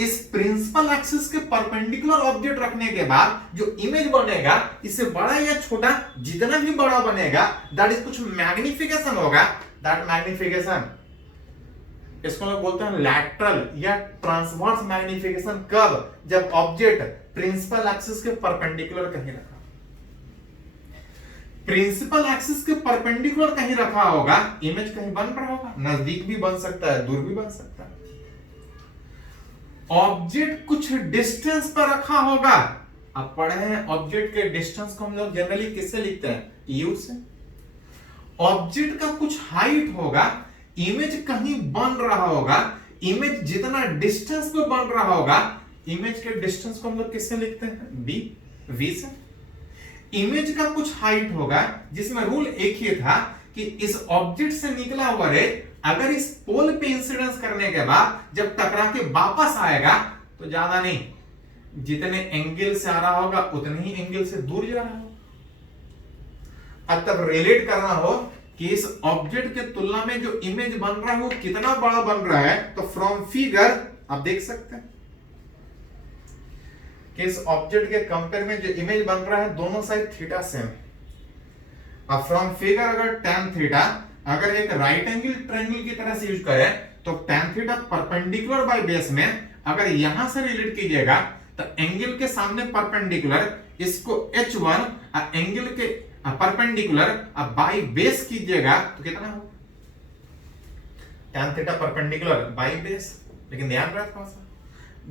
इस प्रिंसिपल एक्सिस के परपेंडिकुलर ऑब्जेक्ट रखने के बाद जो इमेज बनेगा, इससे बड़ा या छोटा जितना भी बड़ा बनेगा, दैट इज कुछ मैग्निफिकेशन होगा। दैट मैग्निफिकेशन, इसको लोग बोलते हैं लैटरल या ट्रांसवर्स मैग्निफिकेशन। कब? जब ऑब्जेक्ट प्रिंसिपल एक्सिस के परपेंडिकुलर कहीं रखा, प्रिंसिपल एक्सिस के परपेंडिकुलर कहीं रखा होगा, इमेज कहीं बन रहा होगा, नजदीक भी बन सकता है, दूर भी बन सकता है। ऑब्जेक्ट कुछ डिस्टेंस पर रखा होगा, आप पढ़े हैं ऑब्जेक्ट के डिस्टेंस को हम लोग जनरली किससे लिखते हैं? यू से। ऑब्जेक्ट का कुछ हाइट होगा, इमेज कहीं बन रहा होगा, इमेज जितना डिस्टेंस पे बन रहा होगा, इमेज के डिस्टेंस को हम लोग किससे लिखते हैं? बी, वी से। इमेज का कुछ हाइट होगा जिसमें रूल एक ही था कि इस ऑब्जेक्ट से निकला हुआ रे अगर इस पोल पे इंसिडेंस करने के बाद जब टकरा के वापस आएगा तो ज्यादा नहीं, जितने एंगल से आ रहा होगा उतने ही एंगल से दूर जा रहा होगा। अब तब रिलेट करना हो कि इस ऑब्जेक्ट के तुलना में जो इमेज बन रहा है वो कितना बड़ा बन रहा है, तो फ्रॉम फिगर आप देख सकते हैं कि इस ऑब्जेक्ट के कंपेयर में जो इमेज बन रहा है दोनों साइड थीटा सेम। अब फ्रॉम फिगर अगर tan थीटा अगर एक राइट एंगल ट्रायंगल की तरह से यूज करें तो tan theta perpendicular by base में अगर यहां से रिलेट कीजिएगा तो एंगल के सामने परपेंडिकुलर, इसको h1 एंगल के परपेंडिकुलर बाय बेस कीजिएगा तो कितना हो? tan theta perpendicular by base. लेकिन ध्यान रखना सा,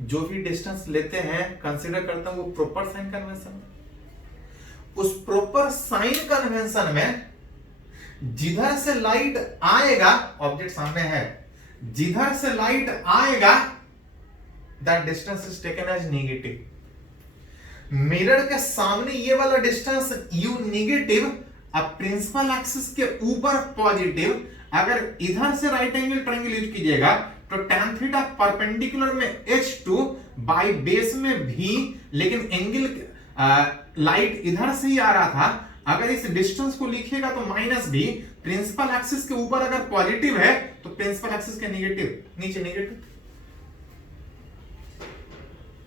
जो भी डिस्टेंस लेते हैं कंसीडर करते हैं वो प्रॉपर साइन कन्वेंशन। उस प्रॉपर साइन कन्वेंशन में जिधर से लाइट आएगा, ऑब्जेक्ट सामने है, जिधर से लाइट आएगा that distance is taken as negative. Mirror के सामने ये वाला डिस्टेंस u नेगेटिव, अब प्रिंसिपल एक्सिस के ऊपर पॉजिटिव। अगर इधर से राइट एंगल ट्रायंगल यूज कीजिएगा तो tan थीटा परपेंडिकुलर में h2 बाई बेस में v, लेकिन एंगल लाइट इधर से ही आ रहा था। अगर इस डिस्टेंस को लिखिएगा तो माइनस v, प्रिंसिपल एक्सिस के ऊपर अगर पॉजिटिव है तो प्रिंसिपल एक्सिस के नेगेटिव, नीचे नेगेटिव।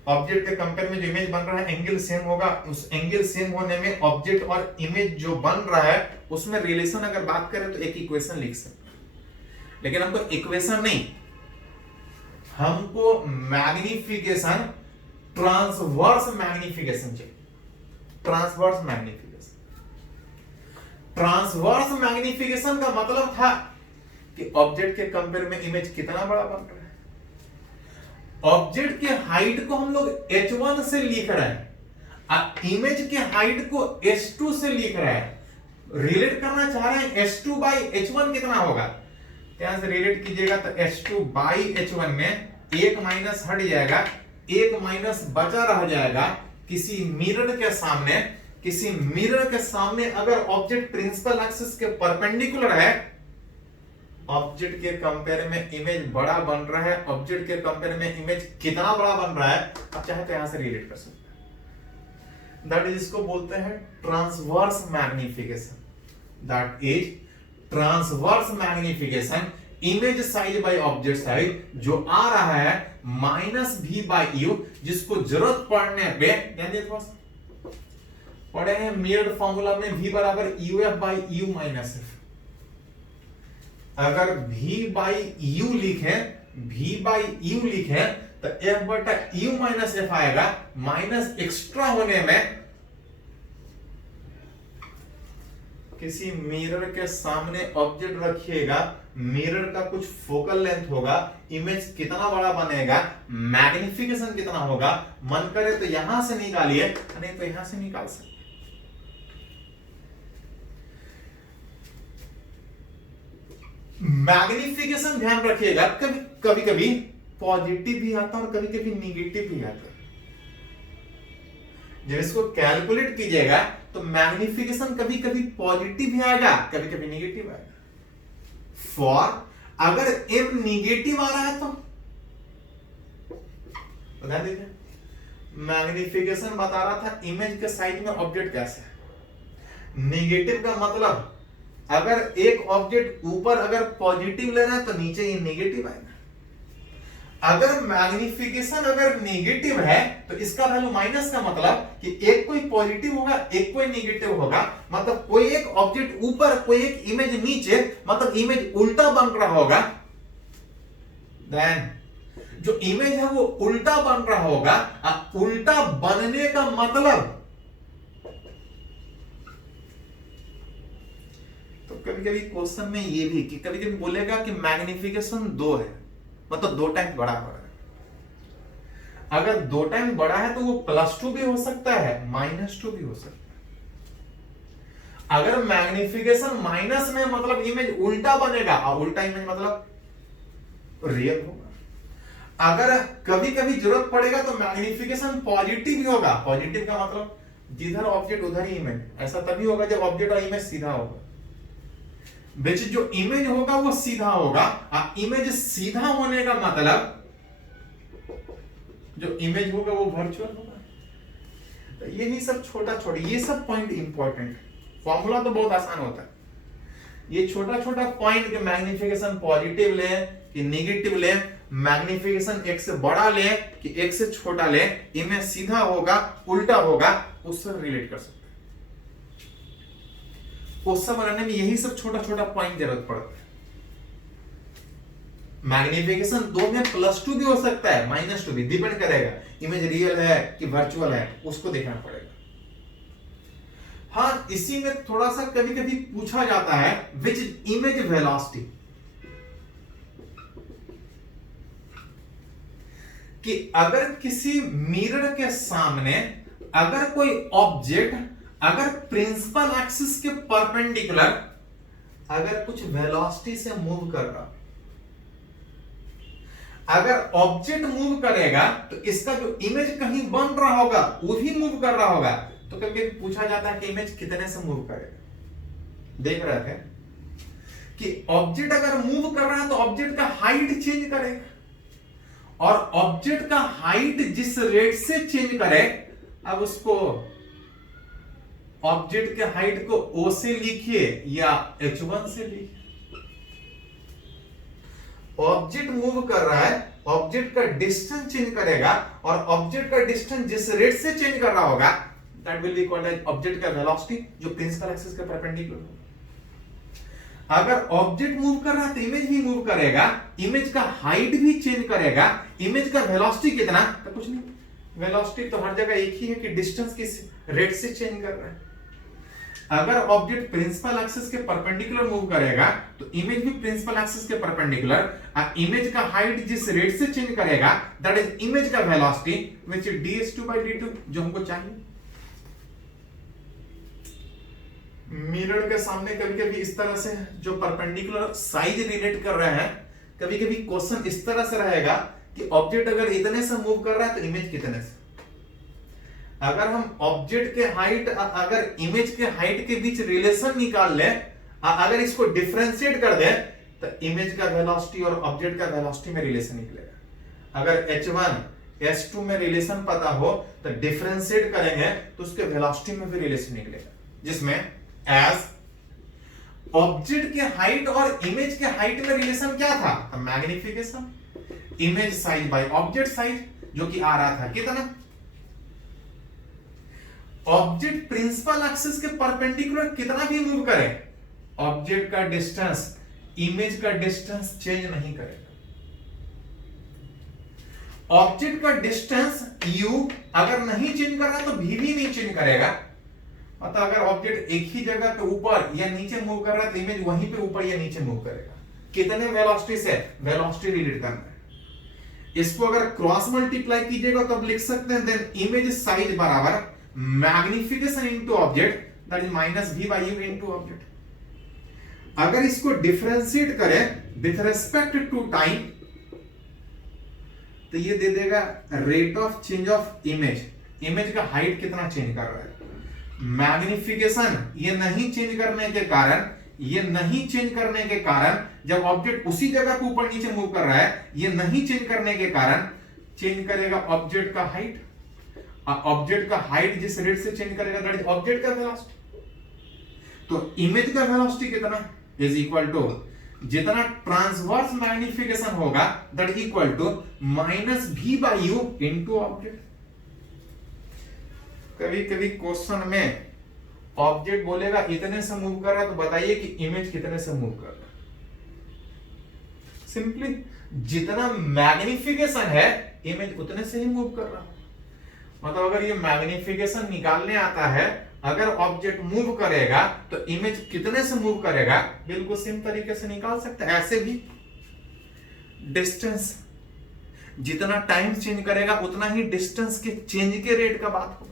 ऑब्जेक्ट के कंपेयर में जो इमेज बन रहा है एंगल सेम होगा, उस एंगल सेम होने में ऑब्जेक्ट और इमेज जो बन रहा है उसमें रिलेशन अगर बात करें तो एक इक्वेशन लिख सकते हैं। लेकिन हमको इक्वेशन नहीं, हमको मैग्निफिकेशन, ट्रांसवर्स मैग्निफिकेशन चाहिए। ट्रांसवर्स मैग्निफिकेशन, ट्रांसवर्स मैग्निफिकेशन का मतलब था कि ऑब्जेक्ट के कंपेयर में इमेज कितना बड़ा बन रहा है। ऑब्जेक्ट के हाइट को हम लोग h1 से लिख रहे हैं, इमेज के हाइट को h2 से लिख रहे हैं। रिलेट करना चाह रहे हैं h2 बाई h1 कितना होगा, यहां से रिलेट कीजिएगा तो h2 बाई h1 में एक माइनस हट जाएगा, एक माइनस बचा रह जाएगा। किसी मिरर के सामने अगर ऑब्जेक्ट प्रिंसिपल एक्सिस के परपेंडिकुलर है, ऑब्जेक्ट के कंपेयर में इमेज बड़ा बन रहा है, ऑब्जेक्ट के कंपेयर में इमेज कितना बड़ा बन रहा है, आप चाहे तो यहां से रिलेट कर सकते हैं। दैट इज, इसको बोलते हैं transverse magnification. That is transverse magnification, image size by object size जो आ रहा है माइनस भी बाई यू, जिसको जरूरत पड़ने पे पढ़े हैं मिरर फॉर्मूला में v बराबर U F by you minus F. अगर v बाई u लिखे तो f बटा u माइनस एफ आएगा। माइनस एक्स्ट्रा होने में किसी मिरर के सामने ऑब्जेक्ट रखिएगा, मिरर का कुछ फोकल लेंथ होगा, इमेज कितना बड़ा बनेगा, मैग्निफिकेशन कितना होगा, मन करे तो यहां से निकालिए, नहीं तो यहां से निकाल सकते। मैग्निफिकेशन ध्यान रखिएगा, कभी कभी पॉजिटिव भी आता है और कभी कभी निगेटिव भी आता है। जब इसको कैलकुलेट कीजिएगा तो मैग्निफिकेशन कभी कभी पॉजिटिव भी आएगा, कभी कभी निगेटिव आएगा। फॉर अगर m निगेटिव आ रहा है तो बता दीजिए, मैग्निफिकेशन बता रहा था इमेज के साइड में ऑब्जेक्ट कैसा है। निगेटिव का मतलब अगर एक ऑब्जेक्ट ऊपर अगर पॉजिटिव ले रहा है तो नीचे ये नेगेटिव आएगा। अगर मैग्निफिकेशन अगर नेगेटिव है तो इसका वैल्यू माइनस का मतलब कि एक कोई पॉजिटिव होगा, एक कोई नेगेटिव होगा। मतलब कोई एक ऑब्जेक्ट ऊपर, कोई एक इमेज नीचे, मतलब इमेज उल्टा बन रहा होगा। देन जो इमेज है वो उल्टा बन रहा होगा। उल्टा बनने का मतलब तो कभी कभी क्वेश्चन में ये भी कि कभी कभी बोलेगा कि मैग्निफिकेशन 2 है, मतलब 2 टाइम्स बड़ा हो रहा है। अगर 2 टाइम्स बड़ा है तो वो +2 भी हो सकता है, -2 भी हो सकता है। अगर मैग्निफिकेशन माइनस में मतलब इमेज उल्टा बनेगा, और उल्टा इमेज मतलब रियल होगा। अगर कभी कभी जरूरत पड़ेगा तो मैग्निफिकेशन पॉजिटिव भी होगा। पॉजिटिव का मतलब जिधर ऑब्जेक्ट उधर ही इमेज, ऐसा तभी होगा जब ऑब्जेक्ट और इमेज सीधा होगा। बीच जो इमेज होगा वो सीधा होगा। इमेज सीधा होने का मतलब जो इमेज होगा वो वर्चुअल होगा। तो यही सब छोटा छोटा, ये सब पॉइंट इंपॉर्टेंट है। फॉर्मूला तो बहुत आसान होता है, ये छोटा छोटा पॉइंट के मैग्निफिकेशन पॉजिटिव ले कि नेगेटिव ले, मैग्निफिकेशन एक से बड़ा ले कि एक से छोटा ले, इमेज सीधा होगा उल्टा होगा, उससे रिलेट कर सकते हैं। क्वेश्चन बनाने में यही सब छोटा छोटा पॉइंट जरूरत पड़ता है। मैग्निफिकेशन 2 में +2 भी हो सकता है, -2 भी, डिपेंड करेगा इमेज रियल है कि वर्चुअल है, उसको देखना पड़ेगा। हाँ, इसी में थोड़ा सा कभी कभी पूछा जाता है विच इमेज वेलोसिटी, कि अगर किसी मिरर के सामने अगर कोई ऑब्जेक्ट अगर प्रिंसिपल एक्सिस के परपेंडिकुलर अगर कुछ वेलोसिटी से मूव कर रहा, अगर ऑब्जेक्ट मूव करेगा तो इसका जो इमेज कहीं बन रहा होगा वो भी मूव कर रहा होगा। तो कभी पूछा जाता है कि इमेज कितने से मूव करेगा। देख रहे थे कि ऑब्जेक्ट अगर मूव कर रहा है तो ऑब्जेक्ट का हाइट चेंज करेगा, और ऑब्जेक्ट का हाइट जिस रेट से चेंज करे, अब उसको ऑब्जेक्ट के हाइट को O से लिखिए या H1 से लिखिए। ऑब्जेक्ट मूव कर रहा है, ऑब्जेक्ट का डिस्टेंस चेंज करेगा, और ऑब्जेक्ट का डिस्टेंस जिस रेट से चेंज कर रहा होगा that will be called as object का वेलोसिटी, जो प्रिंसिपल एक्सिस के परपेंडिकुलर होगा। अगर ऑब्जेक्ट मूव कर रहा है तो इमेज भी मूव करेगा, इमेज का हाइट भी चेंज करेगा। इमेज का वेलोसिटी कितना, तो कुछ नहीं, वेलोसिटी तो हर जगह एक ही है कि डिस्टेंस किस रेट से चेंज कर रहा है। अगर ऑब्जेक्ट प्रिंसिपल एक्सिस के परपेंडिकुलर मूव करेगा तो इमेज भी प्रिंसिपल एक्सिस के परपेंडिकुलर, इमेज का हाइट जिस रेट से चेंज करेगा दैट इज इमेज का वेलोसिटी व्हिच इज ds2/d2, जो हमको चाहिए। मिरर के सामने कभी कभी इस तरह से जो परपेंडिकुलर साइज रिलेट कर रहे हैं, कभी कभी क्वेश्चन इस तरह से रहेगा कि ऑब्जेक्ट अगर इतने से मूव कर रहा है तो इमेज कितने से। अगर हम ऑब्जेक्ट के हाइट अगर इमेज के हाइट के बीच रिलेशन निकाल लें, अगर इसको डिफरेंशिएट कर दें तो इमेज का वेलोसिटी और ऑब्जेक्ट का वेलोसिटी में रिलेशन निकलेगा। अगर h1 s2 में रिलेशन पता हो तो डिफरेंशिएट करेंगे तो उसके वेलोसिटी में भी रिलेशन निकलेगा, जिसमें एज ऑब्जेक्ट के हाइट और इमेज के हाइट में रिलेशन क्या था, magnification image size by object size, जो कि आ रहा था कितना। ऑब्जेक्ट प्रिंसिपल एक्सिस के परपेंडिकुलर कितना भी मूव करे, ऑब्जेक्ट का डिस्टेंस इमेज का डिस्टेंस चेंज नहीं करेगा। ऑब्जेक्ट का डिस्टेंस u अगर नहीं चेंज कर रहा तो v भी नहीं चेंज करेगा। मतलब अगर ऑब्जेक्ट एक ही जगह पे ऊपर या नीचे मूव कर रहा है तो इमेज वहीं पे ऊपर या नीचे मूव करेगा। कितने वेलोसिटी से, वेलोसिटी रिलेट करना है। इसको अगर क्रॉस मल्टीप्लाई कीजिएगा तो आप लिख सकते हैं देन इमेज साइज बराबर magnification into object that is minus v by u into object. अगर इसको डिफरेंशिएट करें विथ रेस्पेक्ट टू टाइम तो ये दे देगा rate of change of image, image का हाइट कितना चेंज कर रहा है। मैग्निफिकेशन ये नहीं चेंज करने के कारण, ये नहीं चेंज करने के कारण जब ऑब्जेक्ट उसी जगह पे ऊपर नीचे मूव कर रहा है, ये नहीं चेंज करने के कारण चेंज करेगा ऑब्जेक्ट का हाइट। ऑब्जेक्ट का हाइट जिस रेट से चेंज करेगा दैट इज ऑब्जेक्ट का वेलोसिटी। तो इमेज का वेलोसिटी कितना इज इक्वल टू जितना ट्रांसवर्स मैग्निफिकेशन होगा that is equal to minus v by u into object. कभी कभी क्वेश्चन में ऑब्जेक्ट बोलेगा इतने से मूव कर रहा है तो बताइए कि इमेज कितने से मूव कर रहा है। सिंपली जितना मैग्निफिकेशन है इमेज उतने से ही मूव कर रहा है। मतलब अगर ये मैग्निफिकेशन निकालने आता है, अगर ऑब्जेक्ट मूव करेगा तो इमेज कितने से मूव करेगा, बिल्कुल सेम तरीके से निकाल सकते हैं। ऐसे भी डिस्टेंस जितना टाइम चेंज करेगा उतना ही डिस्टेंस के चेंज के रेट का बात होगा,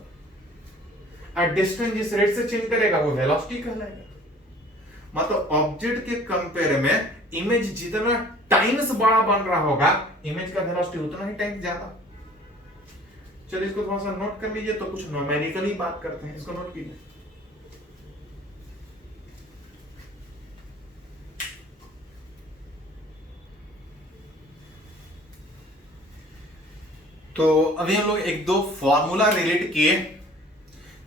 और डिस्टेंस जिस रेट से चेंज करेगा वो वेलोसिटी कहलाएगा। मतलब ऑब्जेक्ट के कंपेयर में इमेज जितना टाइम्स बड़ा बन रहा होगा इमेज का वेलोसिटी उतना ही टाइम ज्यादा। चलिए इसको थोड़ा सा नोट कर लीजिए, तो कुछ न्यूमेरिकली बात करते हैं, इसको नोट कीजिए। तो अभी हम लोग एक दो फॉर्मूला रिलेट किए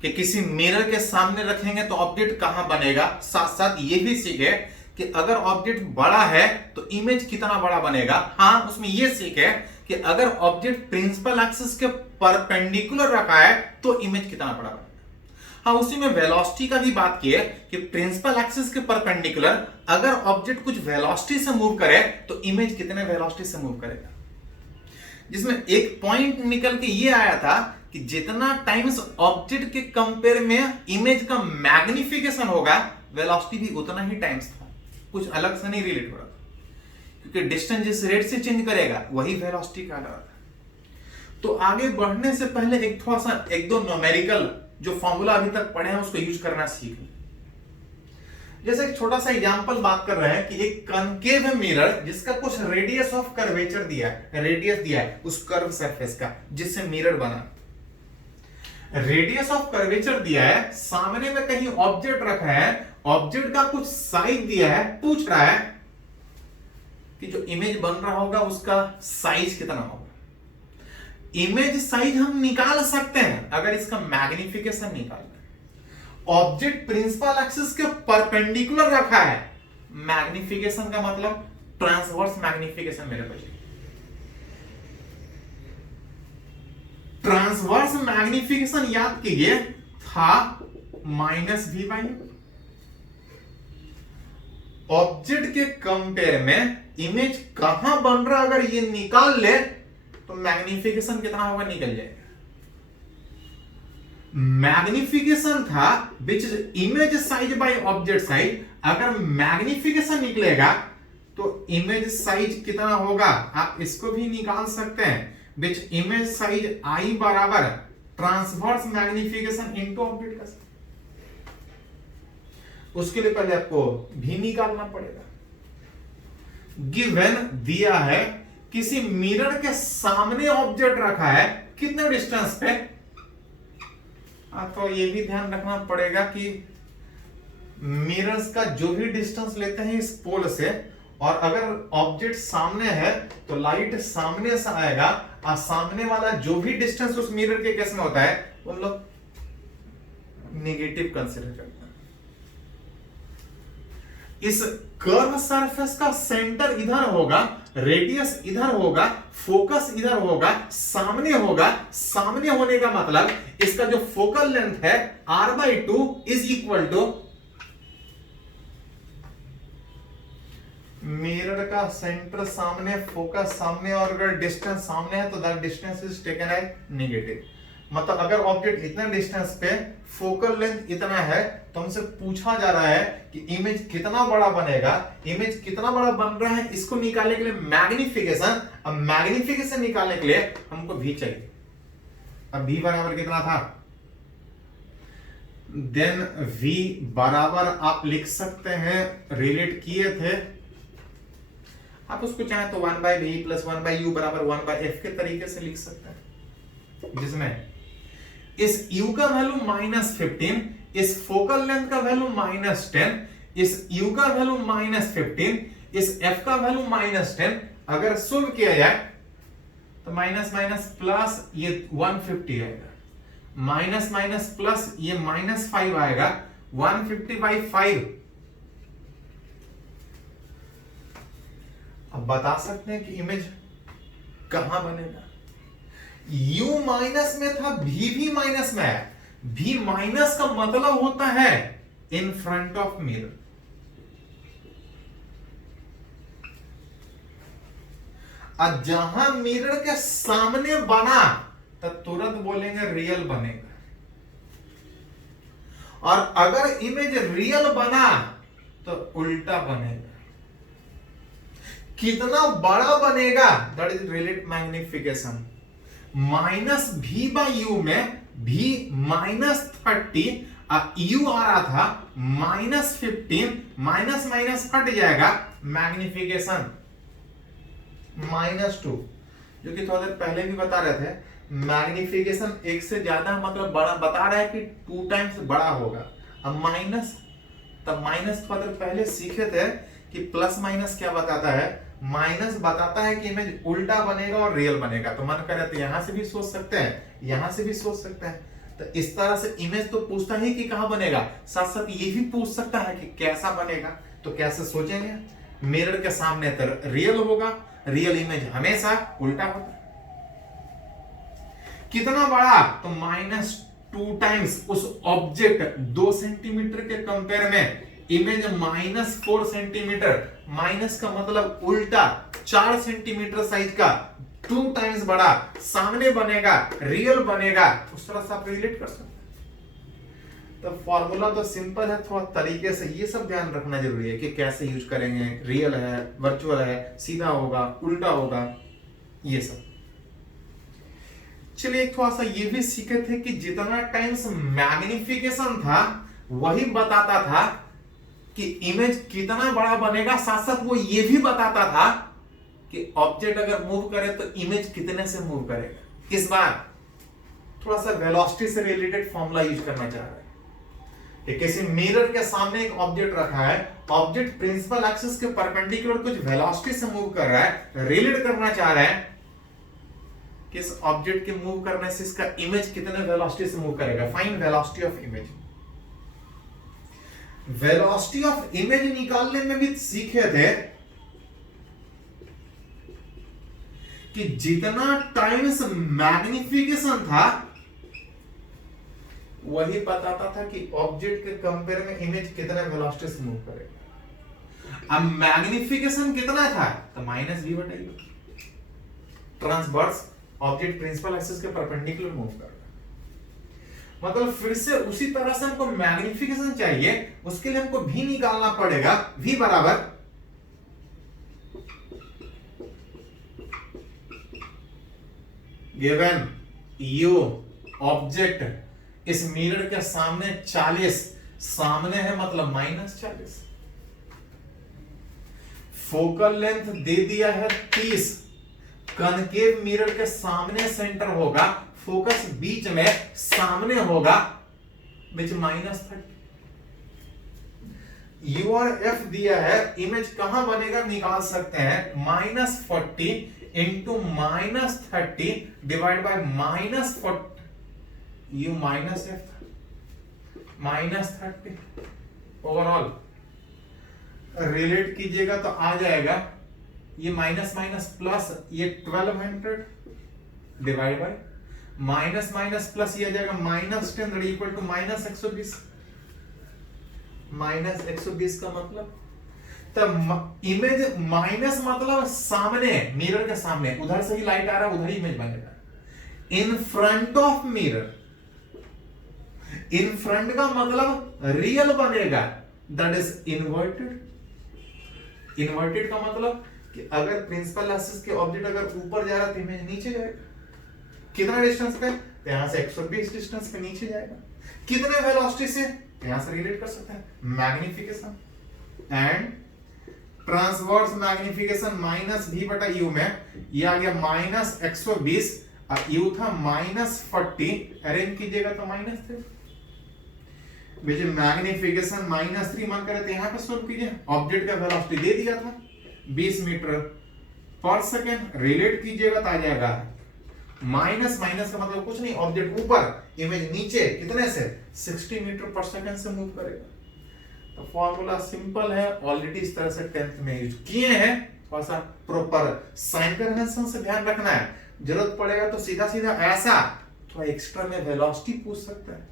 कि किसी मिरर के सामने रखेंगे तो ऑब्जेक्ट कहां बनेगा, साथ साथ ये भी सीखे कि अगर ऑब्जेक्ट बड़ा है तो इमेज कितना बड़ा बनेगा। हाँ, उसमें ये सीखे कि अगर ऑब्जेक्ट प्रिंसिपल एक्सिस के परपेंडिकुलर रखा है तो इमेज कितना बड़ा बनेगा। हाँ, उसी में वेलोसिटी का भी बात की है कि प्रिंसिपल एक्सिस के परपेंडिकुलर अगर ऑब्जेक्ट कुछ वेलोसिटी से मूव करे तो इमेज कितने वेलोसिटी से मूव करेगा। जिसमें एक पॉइंट निकल के ये आया था कि जितना टाइम्स ऑब्जेक्ट के कंपेयर में इमेज का मैग्निफिकेशन होगा वेलोसिटी भी उतना ही टाइम्स था, कुछ अलग से नहीं रिलेट हो रहा था, क्योंकि डिस्टेंस जिस रेट से चेंज करेगा वही वेलोसिटी का रहा था। तो आगे बढ़ने से पहले एक थोड़ा सा एक दो न्यूमेरिकल जो फॉर्मूला अभी तक पढ़े हैं उसको यूज करना सीख लें। जैसे एक छोटा सा एग्जांपल बात कर रहे हैं कि एक कनकेव मिरर जिसका कुछ रेडियस ऑफ कर्वेचर दिया है, रेडियस दिया है उस कर्व सरफेस का जिससे मिरर बना, रेडियस ऑफ कर्वेचर दिया है, सामने में कहीं ऑब्जेक्ट रखा है, ऑब्जेक्ट का कुछ साइज दिया है, पूछ रहा है कि जो इमेज बन रहा होगा उसका साइज कितना होगा। इमेज साइज हम निकाल सकते हैं अगर इसका मैग्निफिकेशन निकालना है। ऑब्जेक्ट प्रिंसिपल एक्सिस के परपेंडिकुलर रखा है, मैग्निफिकेशन का मतलब ट्रांसवर्स मैग्निफिकेशन मेरे को चाहिए। ट्रांसवर्स मैग्निफिकेशन याद कीजिए था -v/u। ऑब्जेक्ट के कंपेयर में इमेज कहां बन रहा अगर ये निकाल ले तो मैग्निफिकेशन कितना होगा निकल जाएगा। मैग्निफिकेशन था विच is image size by object size, अगर मैग्निफिकेशन निकलेगा तो इमेज साइज कितना होगा आप इसको भी निकाल सकते हैं, विच इमेज साइज आई बराबर ट्रांसवर्स मैग्निफिकेशन इनटू ऑब्जेक्ट का। उसके लिए पहले आपको भी निकालना पड़ेगा। गिवन दिया है किसी मिरर के सामने ऑब्जेक्ट रखा है, कितने डिस्टेंस पे, तो ये भी ध्यान रखना पड़ेगा कि मिरर्स का जो भी डिस्टेंस लेते हैं इस पोल से, और अगर ऑब्जेक्ट सामने है तो लाइट सामने से आएगा और सामने वाला जो भी डिस्टेंस उस मिरर के केस में होता है उन लोग नेगेटिव कंसीडर करते हैं। इस कर्व सरफेस का सेंटर इधर होगा, रेडियस इधर होगा, फोकस इधर होगा, सामने होगा। सामने होने का मतलब इसका जो फोकल लेंथ है r/2 is equal to mirror का सेंटर सामने, फोकस सामने, और अगर डिस्टेंस सामने है तो that distance is taken as negative. मतलब अगर ऑब्जेक्ट इतना डिस्टेंस पे, फोकल लेंथ इतना है, तो हमसे पूछा जा रहा है कि इमेज कितना बड़ा बनेगा। इमेज कितना बड़ा बन रहा है इसको निकालने के लिए मैग्निफिकेशन, अब मैग्निफिकेशन निकालने के लिए हमको भी चाहिए। अब v बराबर कितना था, देन v बराबर आप लिख सकते हैं, रिलेट किए थे आप उसको चाहे तो 1/v + 1/u बराबर 1/f के तरीके से लिख सकते हैं, जिसमें इस u का वैल्यू -15, इस फोकल लेंथ का वैल्यू -10, इस u का वैल्यू -15, इस f का वैल्यू -10। अगर सुल किया जाए तो माइनस माइनस प्लस ये 150 आएगा, माइनस माइनस प्लस ये -5 आएगा, 150/5। अब बता सकते हैं कि इमेज कहां बनेगा। u माइनस में था, v भी माइनस में है। v माइनस का मतलब होता है इन फ्रंट ऑफ मिरर। और जहां मिरर के सामने बना तो तुरंत बोलेंगे रियल बनेगा, और अगर इमेज रियल बना तो उल्टा बनेगा। कितना बड़ा बनेगा that is relate magnification. -v/u में v -30 u आ रहा था -15, माइनस माइनस हट जाएगा, मैग्निफिकेशन -2, जो कि थोड़ा देर पहले भी बता रहे थे। मैग्निफिकेशन एक से ज्यादा मतलब बड़ा बता रहा है कि 2 टाइम्स बड़ा होगा। अब माइनस, तब माइनस थोड़ा देर पहले सीखे थे कि प्लस माइनस क्या बताता है। माइनस बताता है कि इमेज उल्टा बनेगा और रियल बनेगा। तो मन करे तो यहां से भी सोच सकते हैं, यहां से भी सोच सकते हैं। तो इस तरह से इमेज तो पूछता ही कि कहां बनेगा, साथ साथ ये भी पूछ सकता है कि कैसा बनेगा। तो कैसे सोचेंगे, मिरर के सामने तो रियल होगा, रियल इमेज हमेशा उल्टा होता है। कितना बड़ा, तो -2 टाइम्स उस ऑब्जेक्ट 2 सेंटीमीटर के कंपेयर में इमेज -4 सेंटीमीटर, माइनस का मतलब उल्टा 4 सेंटीमीटर साइज का 2 टाइम्स बड़ा सामने बनेगा, रियल बनेगा। उस तरह से आप रिलेट कर सकते हैं। तो फॉर्मूला तो सिंपल है, थोड़ा तरीके से ये सब ध्यान रखना जरूरी है कि कैसे यूज करेंगे। रियल है, वर्चुअल है, सीधा होगा, उल्टा होगा, ये सब। चलिए एक थोड़ा सा ये भी सीखे थे कि जितना टाइम्स मैग्निफिकेशन था वही बताता था कि इमेज कितना बड़ा बनेगा, साथ साथ वो ये भी बताता था कि ऑब्जेक्ट अगर मूव करे तो इमेज कितने से मूव करेगा। इस बार थोड़ा सा वेलोसिटी से रिलेटेड फॉर्मूला यूज करना चाह रहे हैं। किसी मिरर के सामने एक ऑब्जेक्ट रखा है, ऑब्जेक्ट प्रिंसिपल एक्सिस के परपेंडिकुलर कुछ वेलोसिटी से मूव कर रहा है, रिलेट करना चाह रहे हैं कि इस ऑब्जेक्ट के मूव करने से इसका इमेज कितने वेलोसिटी से मूव करेगा। Find velocity of image. Velocity of image निकालने में भी सीखे थे कि जितना टाइम्स मैग्निफिकेशन था वही बताता था कि ऑब्जेक्ट के कंपेयर में इमेज कितने वेलोसिटी से मूव करेगा। अब मैग्निफिकेशन कितना था तो -v/u, transverse object principal axis के परपेंडिकुलर मूव कर रहा है। मतलब फिर से उसी तरह से हमको मैग्निफिकेशन चाहिए, उसके लिए हमको v निकालना पड़ेगा। v बराबर गिवन u ऑब्जेक्ट इस मिरर के सामने 40, सामने है मतलब -40, फोकल लेंथ दे दिया है 30, कनकेव मिरर के सामने सेंटर होगा, फोकस बीच में सामने होगा, बीच -30। U और F दिया है, इमेज कहां बनेगा निकाल सकते हैं। -40 into -30 divide by -40 U -F -30 overall relate कीजिएगा तो आ जाएगा ये माइनस माइनस प्लस, ये 1200 divide by minus minus plus, ये आ जाएगा -10 इक्वल टू -120। -120 का मतलब तब इमेज माइनस मतलब सामने, मिरर के सामने, उधर से ही लाइट आ रहा है, उधर ही इमेज बनेगा। इन front of mirror, in front का मतलब रियल बनेगा, दैट इज इन्वर्टेड। इन्वर्टेड का मतलब कि अगर प्रिंसिपल एक्सिस के ऑब्जेक्ट अगर ऊपर जा रहा है तो इमेज नीचे जाएगा। कितना डिस्टेंस पे? तो यहां से 120 डिस्टेंस पे नीचे जाएगा। कितने वेलोसिटी से? यहां से रिलेट कर सकते हैं magnification and transverse magnification -v/u में ये आ गया -120 और u था -40, अरेंज कीजिएगा तो -3, विच मैग्निफिकेशन -3 मान कर यहां पे सोल्व कीजिए। ऑब्जेक्ट का वेलोसिटी दे दिया था 20 मीटर पर सेकेंड, रिलेट कीजिएगा तो आ जाएगा माइनस माइनस का मतलब कुछ नहीं, ऑब्जेक्ट ऊपर इमेज नीचे, कितने से 60 मीटर पर सेकेंड से मूव करेगा। तो फॉर्मूला सिंपल है, ऑलरेडी इस तरह से 10th में यूज किए हैं। थोड़ा सा प्रॉपर साइन कन्वेंशन से ध्यान रखना है, जरूरत पड़ेगा तो सीधा सीधा ऐसा थोड़ा एक्स्ट्रा में वेलोसिटी पूछ सकता है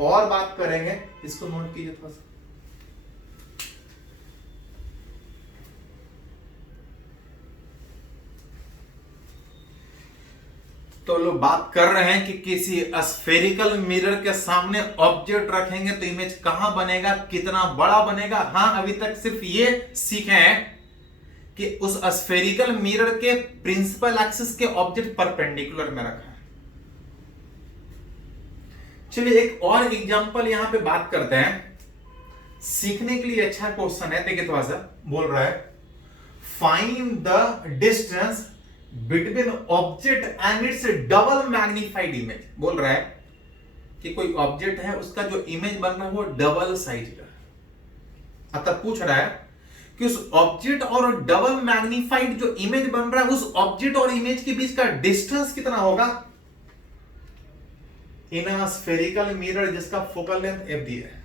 और बात करेंगे, इसको नोट कीजिए थोड़ा सा। तो लोग बात कर रहे हैं कि किसी स्फेरिकल मिरर के सामने ऑब्जेक्ट रखेंगे तो इमेज कहां बनेगा, कितना बड़ा बनेगा। हां, अभी तक सिर्फ ये सीखे हैं कि उस स्फेरिकल मिरर के प्रिंसिपल एक्सिस के ऑब्जेक्ट परपेंडिकुलर में रखा है। चलिए एक और एग्जांपल यहां पे बात करते हैं, सीखने के लिए अच्छा क्वेश्चन है। देखिए थोड़ा सा बोल रहा है, find the distance between object and it's double magnified image. बोल रहा है कि कोई ऑब्जेक्ट है, उसका जो इमेज बन रहा है वो डबल साइज का। अतः पूछ रहा है कि उस ऑब्जेक्ट और डबल मैग्नीफाइड जो इमेज बन रहा है, उस ऑब्जेक्ट और इमेज के बीच का डिस्टेंस कितना होगा इन अ स्फेरिकल मिरर जिसका फोकल लेंथ f दिया है।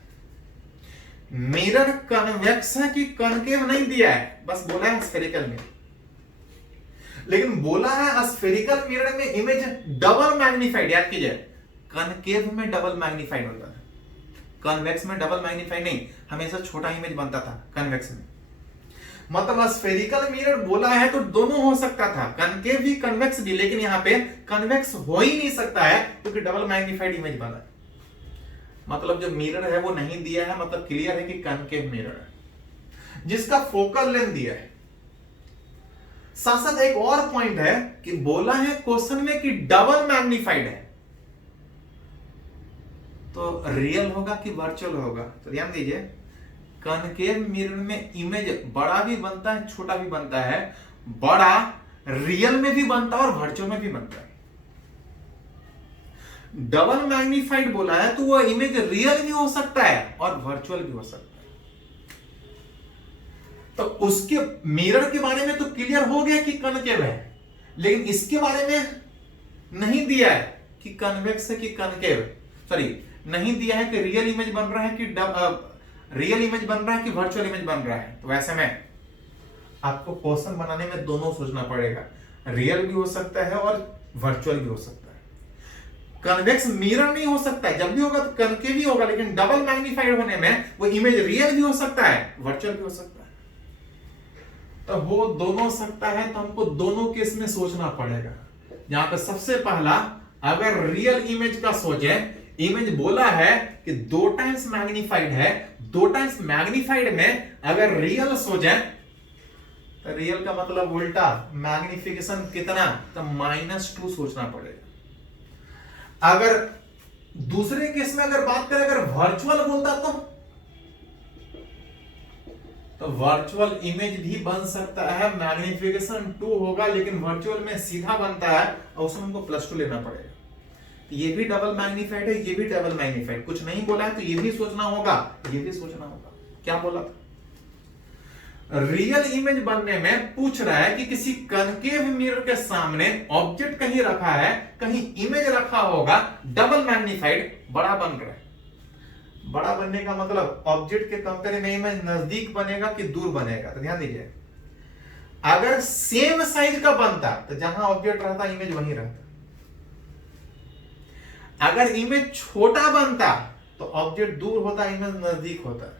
मिरर कन्वेक्स है कि कनकेव नहीं दिया है, बस बोला है स्फेरिकल मिरर, लेकिन बोला है स्फेरिकल मिरर में इमेज डबल मैग्नीफाइड। याद कीजिए, कनकेव में डबल मैग्नीफाइड होता है, कन्वेक्स में डबल मैग्नीफाइड नहीं, हमेशा छोटा इमेज बनता था कन्वेक्स में। मतलब स्फेरिकल मिरर बोला है तो दोनों हो सकता था, कनकेव भी कन्वेक्स भी, लेकिन यहां पे कन्वेक्स हो ही नहीं सकता है क्योंकि डबल मैग्नीफाइड इमेज बना है। मतलब जो मिरर है वो नहीं दिया है, मतलब क्लियर है कि कनकेव मिरर है जिसका फोकल लेंथ दिया है। साथ साथ एक और पॉइंट है कि बोला है क्वेश्चन में कि डबल मैग्नीफाइड है, तो रियल होगा कि वर्चुअल होगा। तो ध्यान दीजिए, कनकेव मिरर में इमेज बड़ा भी बनता है छोटा भी बनता है। बड़ा रियल में भी बनता है और वर्चुअल में भी बनता है। डबल मैग्नीफाइड बोला है तो वो इमेज रियल भी हो सकता है और वर्चुअल भी हो सकता है। तो उसके मिरर के बारे में तो क्लियर हो गया कि कनकेव है, लेकिन इसके बारे में नहीं दिया है कि कन्वेक्स है कि कनकेव, सॉरी नहीं दिया है कि रियल इमेज बन रहा है कि रियल इमेज बन रहा है कि वर्चुअल इमेज बन रहा है। तो ऐसे में आपको क्वेश्चन बनाने में दोनों सोचना पड़ेगा, रियल भी हो सकता है और वर्चुअल भी हो सकता है। कन्वेक्स मिरर नहीं हो सकता है, जब भी होगा तो कनकेव ही होगा, लेकिन डबल मैग्नीफाइड होने में वो इमेज रियल भी हो सकता है वर्चुअल भी हो सकता है। तो वो दोनों सकता है, तो हमको दोनों केस में सोचना पड़ेगा। यहां पे सबसे पहला, अगर रियल इमेज का सोचे, इमेज बोला है कि 2 टाइम्स मैग्नीफाइड है, 2 टाइम्स मैग्नीफाइड में अगर रियल सोचे तो रियल का मतलब उल्टा मैग्निफिकेशन कितना, तो -2 सोचना पड़ेगा। अगर दूसरे केस में अगर बात करें, अगर वर्चुअल बोलता तो वर्चुअल इमेज भी बन सकता है, मैग्निफिकेशन 2 होगा, लेकिन वर्चुअल में सीधा बनता है और उसमें हमको +2 लेना पड़ेगा। ये भी डबल मैग्नीफाइड है, ये भी डबल मैग्नीफाइड, कुछ नहीं बोला है तो ये भी सोचना होगा, ये भी सोचना होगा। क्या बोला था? रियल इमेज बनने में पूछ रहा है कि किसी कनकेव मिरर के सामने ऑब्जेक्ट कहीं रखा है, कहीं इमेज रखा होगा, डबल मैग्नीफाइड, बड़ा बन रहा है। बड़ा बनने का मतलब ऑब्जेक्ट के कंपेयर में इमेज नजदीक बनेगा कि दूर बनेगा। तो ध्यान दीजिए, अगर सेम साइज का बनता तो जहां ऑब्जेक्ट रहता इमेज वहीं रहता। अगर इमेज छोटा बनता तो ऑब्जेक्ट दूर होता, इमेज नजदीक होता।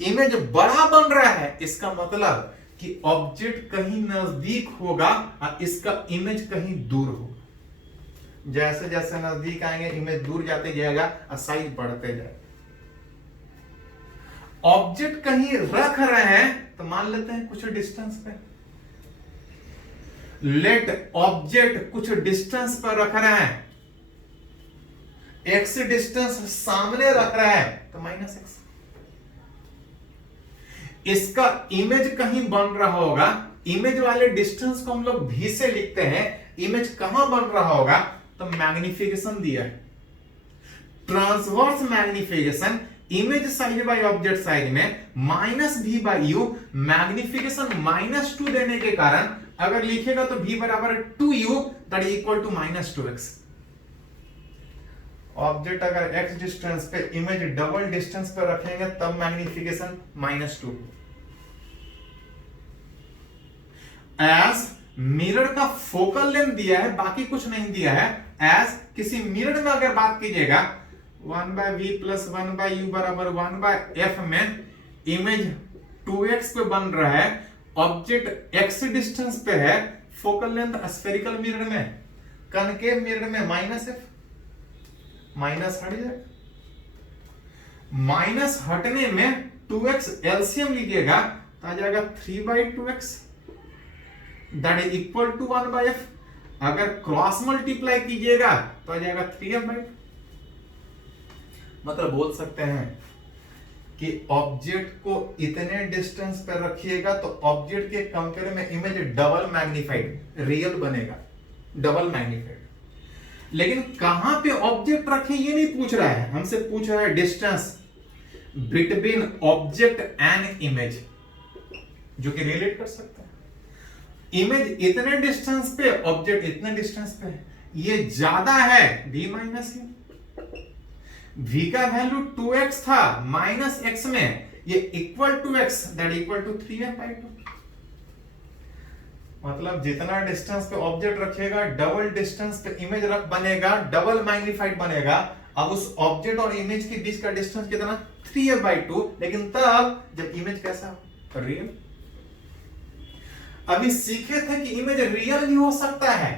इमेज बड़ा बन रहा है, इसका मतलब कि ऑब्जेक्ट कहीं नजदीक होगा और इसका इमेज कहीं दूर होगा। जैसे जैसे नजदीक आएंगे इमेज दूर जाते जाएगा और साइज बढ़ते जाएगा। ऑब्जेक्ट कहीं रख रहे हैं तो मान लेते हैं कुछ डिस्टेंस पे, लेट ऑब्जेक्ट कुछ डिस्टेंस पर रख रहे हैं, x डिस्टेंस सामने रख रहा है तो -x। इसका इमेज कहीं बन रहा होगा, इमेज वाले डिस्टेंस को हम लोग v से लिखते हैं। इमेज कहां बन रहा होगा, तो मैग्निफिकेशन दिया है, transverse magnification, image size by object size में -v/u, मैग्निफिकेशन -2 देने के कारण अगर लिखेगा तो v बराबर 2u that equal to -2x। Object अगर x डिस्टेंस पे, इमेज डबल डिस्टेंस पे रखेंगे तब मैग्निफिकेशन -2। एज मिरर का फोकल लेंथ दिया है, बाकी कुछ नहीं दिया है। एज किसी मिरर में अगर बात कीजिएगा 1/v + 1/u बराबर 1/f में इमेज 2x पे बन रहा है, ऑब्जेक्ट x डिस्टेंस पे है, फोकल लेंथ स्फेरिकल मिरर में, कनकेव मिरर में -f, माइनस हट जाएगा। माइनस हटने में 2x एलसीएम लीजिएगा तो आ जाएगा 3/2x that is equal to 1/f। अगर क्रॉस मल्टीप्लाई कीजिएगा तो आ जाएगा 3f/2। मतलब बोल सकते हैं कि ऑब्जेक्ट को इतने डिस्टेंस पर रखिएगा तो ऑब्जेक्ट के कंपेयर में इमेज डबल मैग्नीफाइड, रियल बनेगा, डबल मैग्नीफाइड। लेकिन कहां पे ऑब्जेक्ट रखे ये नहीं पूछ रहा है, हमसे पूछ रहा है distance between object and image, जो कि रिलेट कर सकता है। इमेज इतने डिस्टेंस पे, ऑब्जेक्ट इतने डिस्टेंस पे, ये ज्यादा है v - u, v का वैल्यू 2x था, -x में ये equal to x that equal to 3f/2। मतलब जितना डिस्टेंस पे ऑब्जेक्ट रखेगा डबल डिस्टेंस पे इमेज रख बनेगा, डबल मैग्नीफाइड बनेगा। अब उस ऑब्जेक्ट और इमेज के बीच का डिस्टेंस कितना, 3f/2, लेकिन तब जब इमेज कैसा हो, रियल। अभी सीखे थे कि इमेज रियल भी हो सकता है,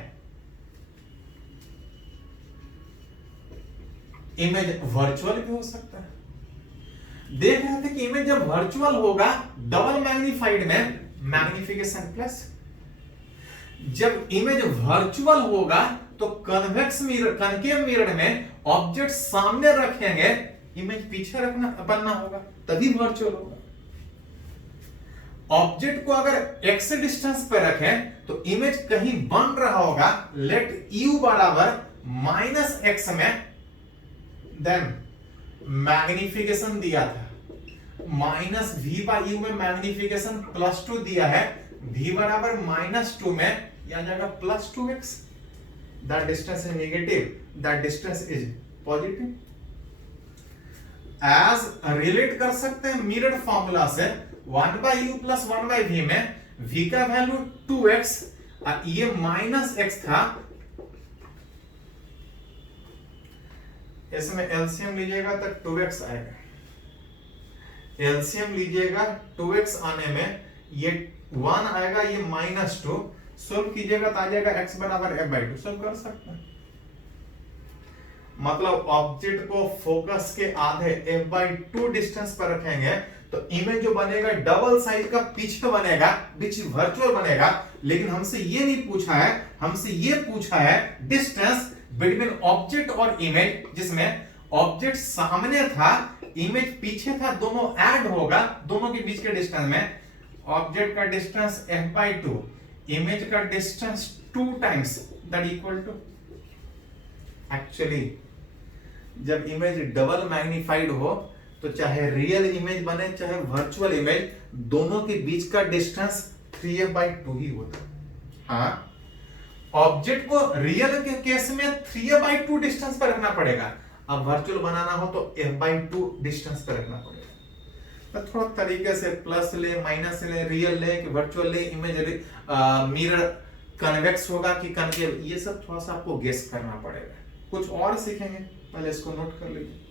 इमेज वर्चुअल भी हो सकता है। देख रहे थे कि इमेज जब वर्चुअल होगा डबल मैग्नीफाइड में मैग्निफिकेशन प्लस, जब इमेज वर्चुअल होगा तो कन्वेक्स मिरर, कनकेव मिरर में ऑब्जेक्ट सामने रखेंगे, इमेज पीछे रखना बनना होगा, तभी वर्चुअल होगा। ऑब्जेक्ट को अगर x डिस्टेंस पे रखें तो इमेज कहीं बन रहा होगा, लेट u बराबर -x में, देन मैग्निफिकेशन दिया था -v/u में मैग्निफिकेशन +2 दिया है, v बराबर -2 में यहां जाएगा +2x, that distance is negative, that distance is positive. As relate कर सकते हैं मिरर्ड फॉर्मूला से 1/u + 1/v में v का वैल्यू 2x और ये -x था, इसमें एलसीएम लीजिएगा तो 2x आएगा, एलसीएम लीजिएगा 2x आने में ये 1 आएगा, ये -2, सोल्व कीजिएगा तो आ जाएगा x बराबर f/2, सोल्व कर सकते हैं। मतलब ऑब्जेक्ट को फोकस के आधे f/2 डिस्टेंस पर रखेंगे तो इमेज जो बनेगा डबल साइज का पीछे बनेगा, विच वर्चुअल बनेगा। लेकिन हमसे ये नहीं पूछा है, हमसे ये पूछा है डिस्टेंस बिटवीन ऑब्जेक्ट और इमेज, जिसमें ऑब्जेक्ट सामने था, इमेज पीछे था, दोनों ऐड होगा, दोनों के बीच के डिस्टेंस में ऑब्जेक्ट का डिस्टेंस f/2, इमेज का distance 2 times, that equal to, actually जब इमेज डबल मैग्नीफाइड हो तो चाहे रियल इमेज बने चाहे वर्चुअल इमेज, दोनों के बीच का डिस्टेंस 3f/2 ही होता है। हाँ, ऑब्जेक्ट को रियल के केस में 3f/2 डिस्टेंस पर रखना पड़ेगा, अब वर्चुअल बनाना हो तो f/2 डिस्टेंस पर रखना पड़ेगा। तो थोड़ा तरीके से प्लस ले, माइनस ले, रियल ले कि वर्चुअल ले, इमेज मिरर कन्वेक्स होगा कि कनकेव, ये सब थोड़ा सा आपको गेस करना पड़ेगा। कुछ और सीखेंगे, पहले इसको नोट कर लीजिए।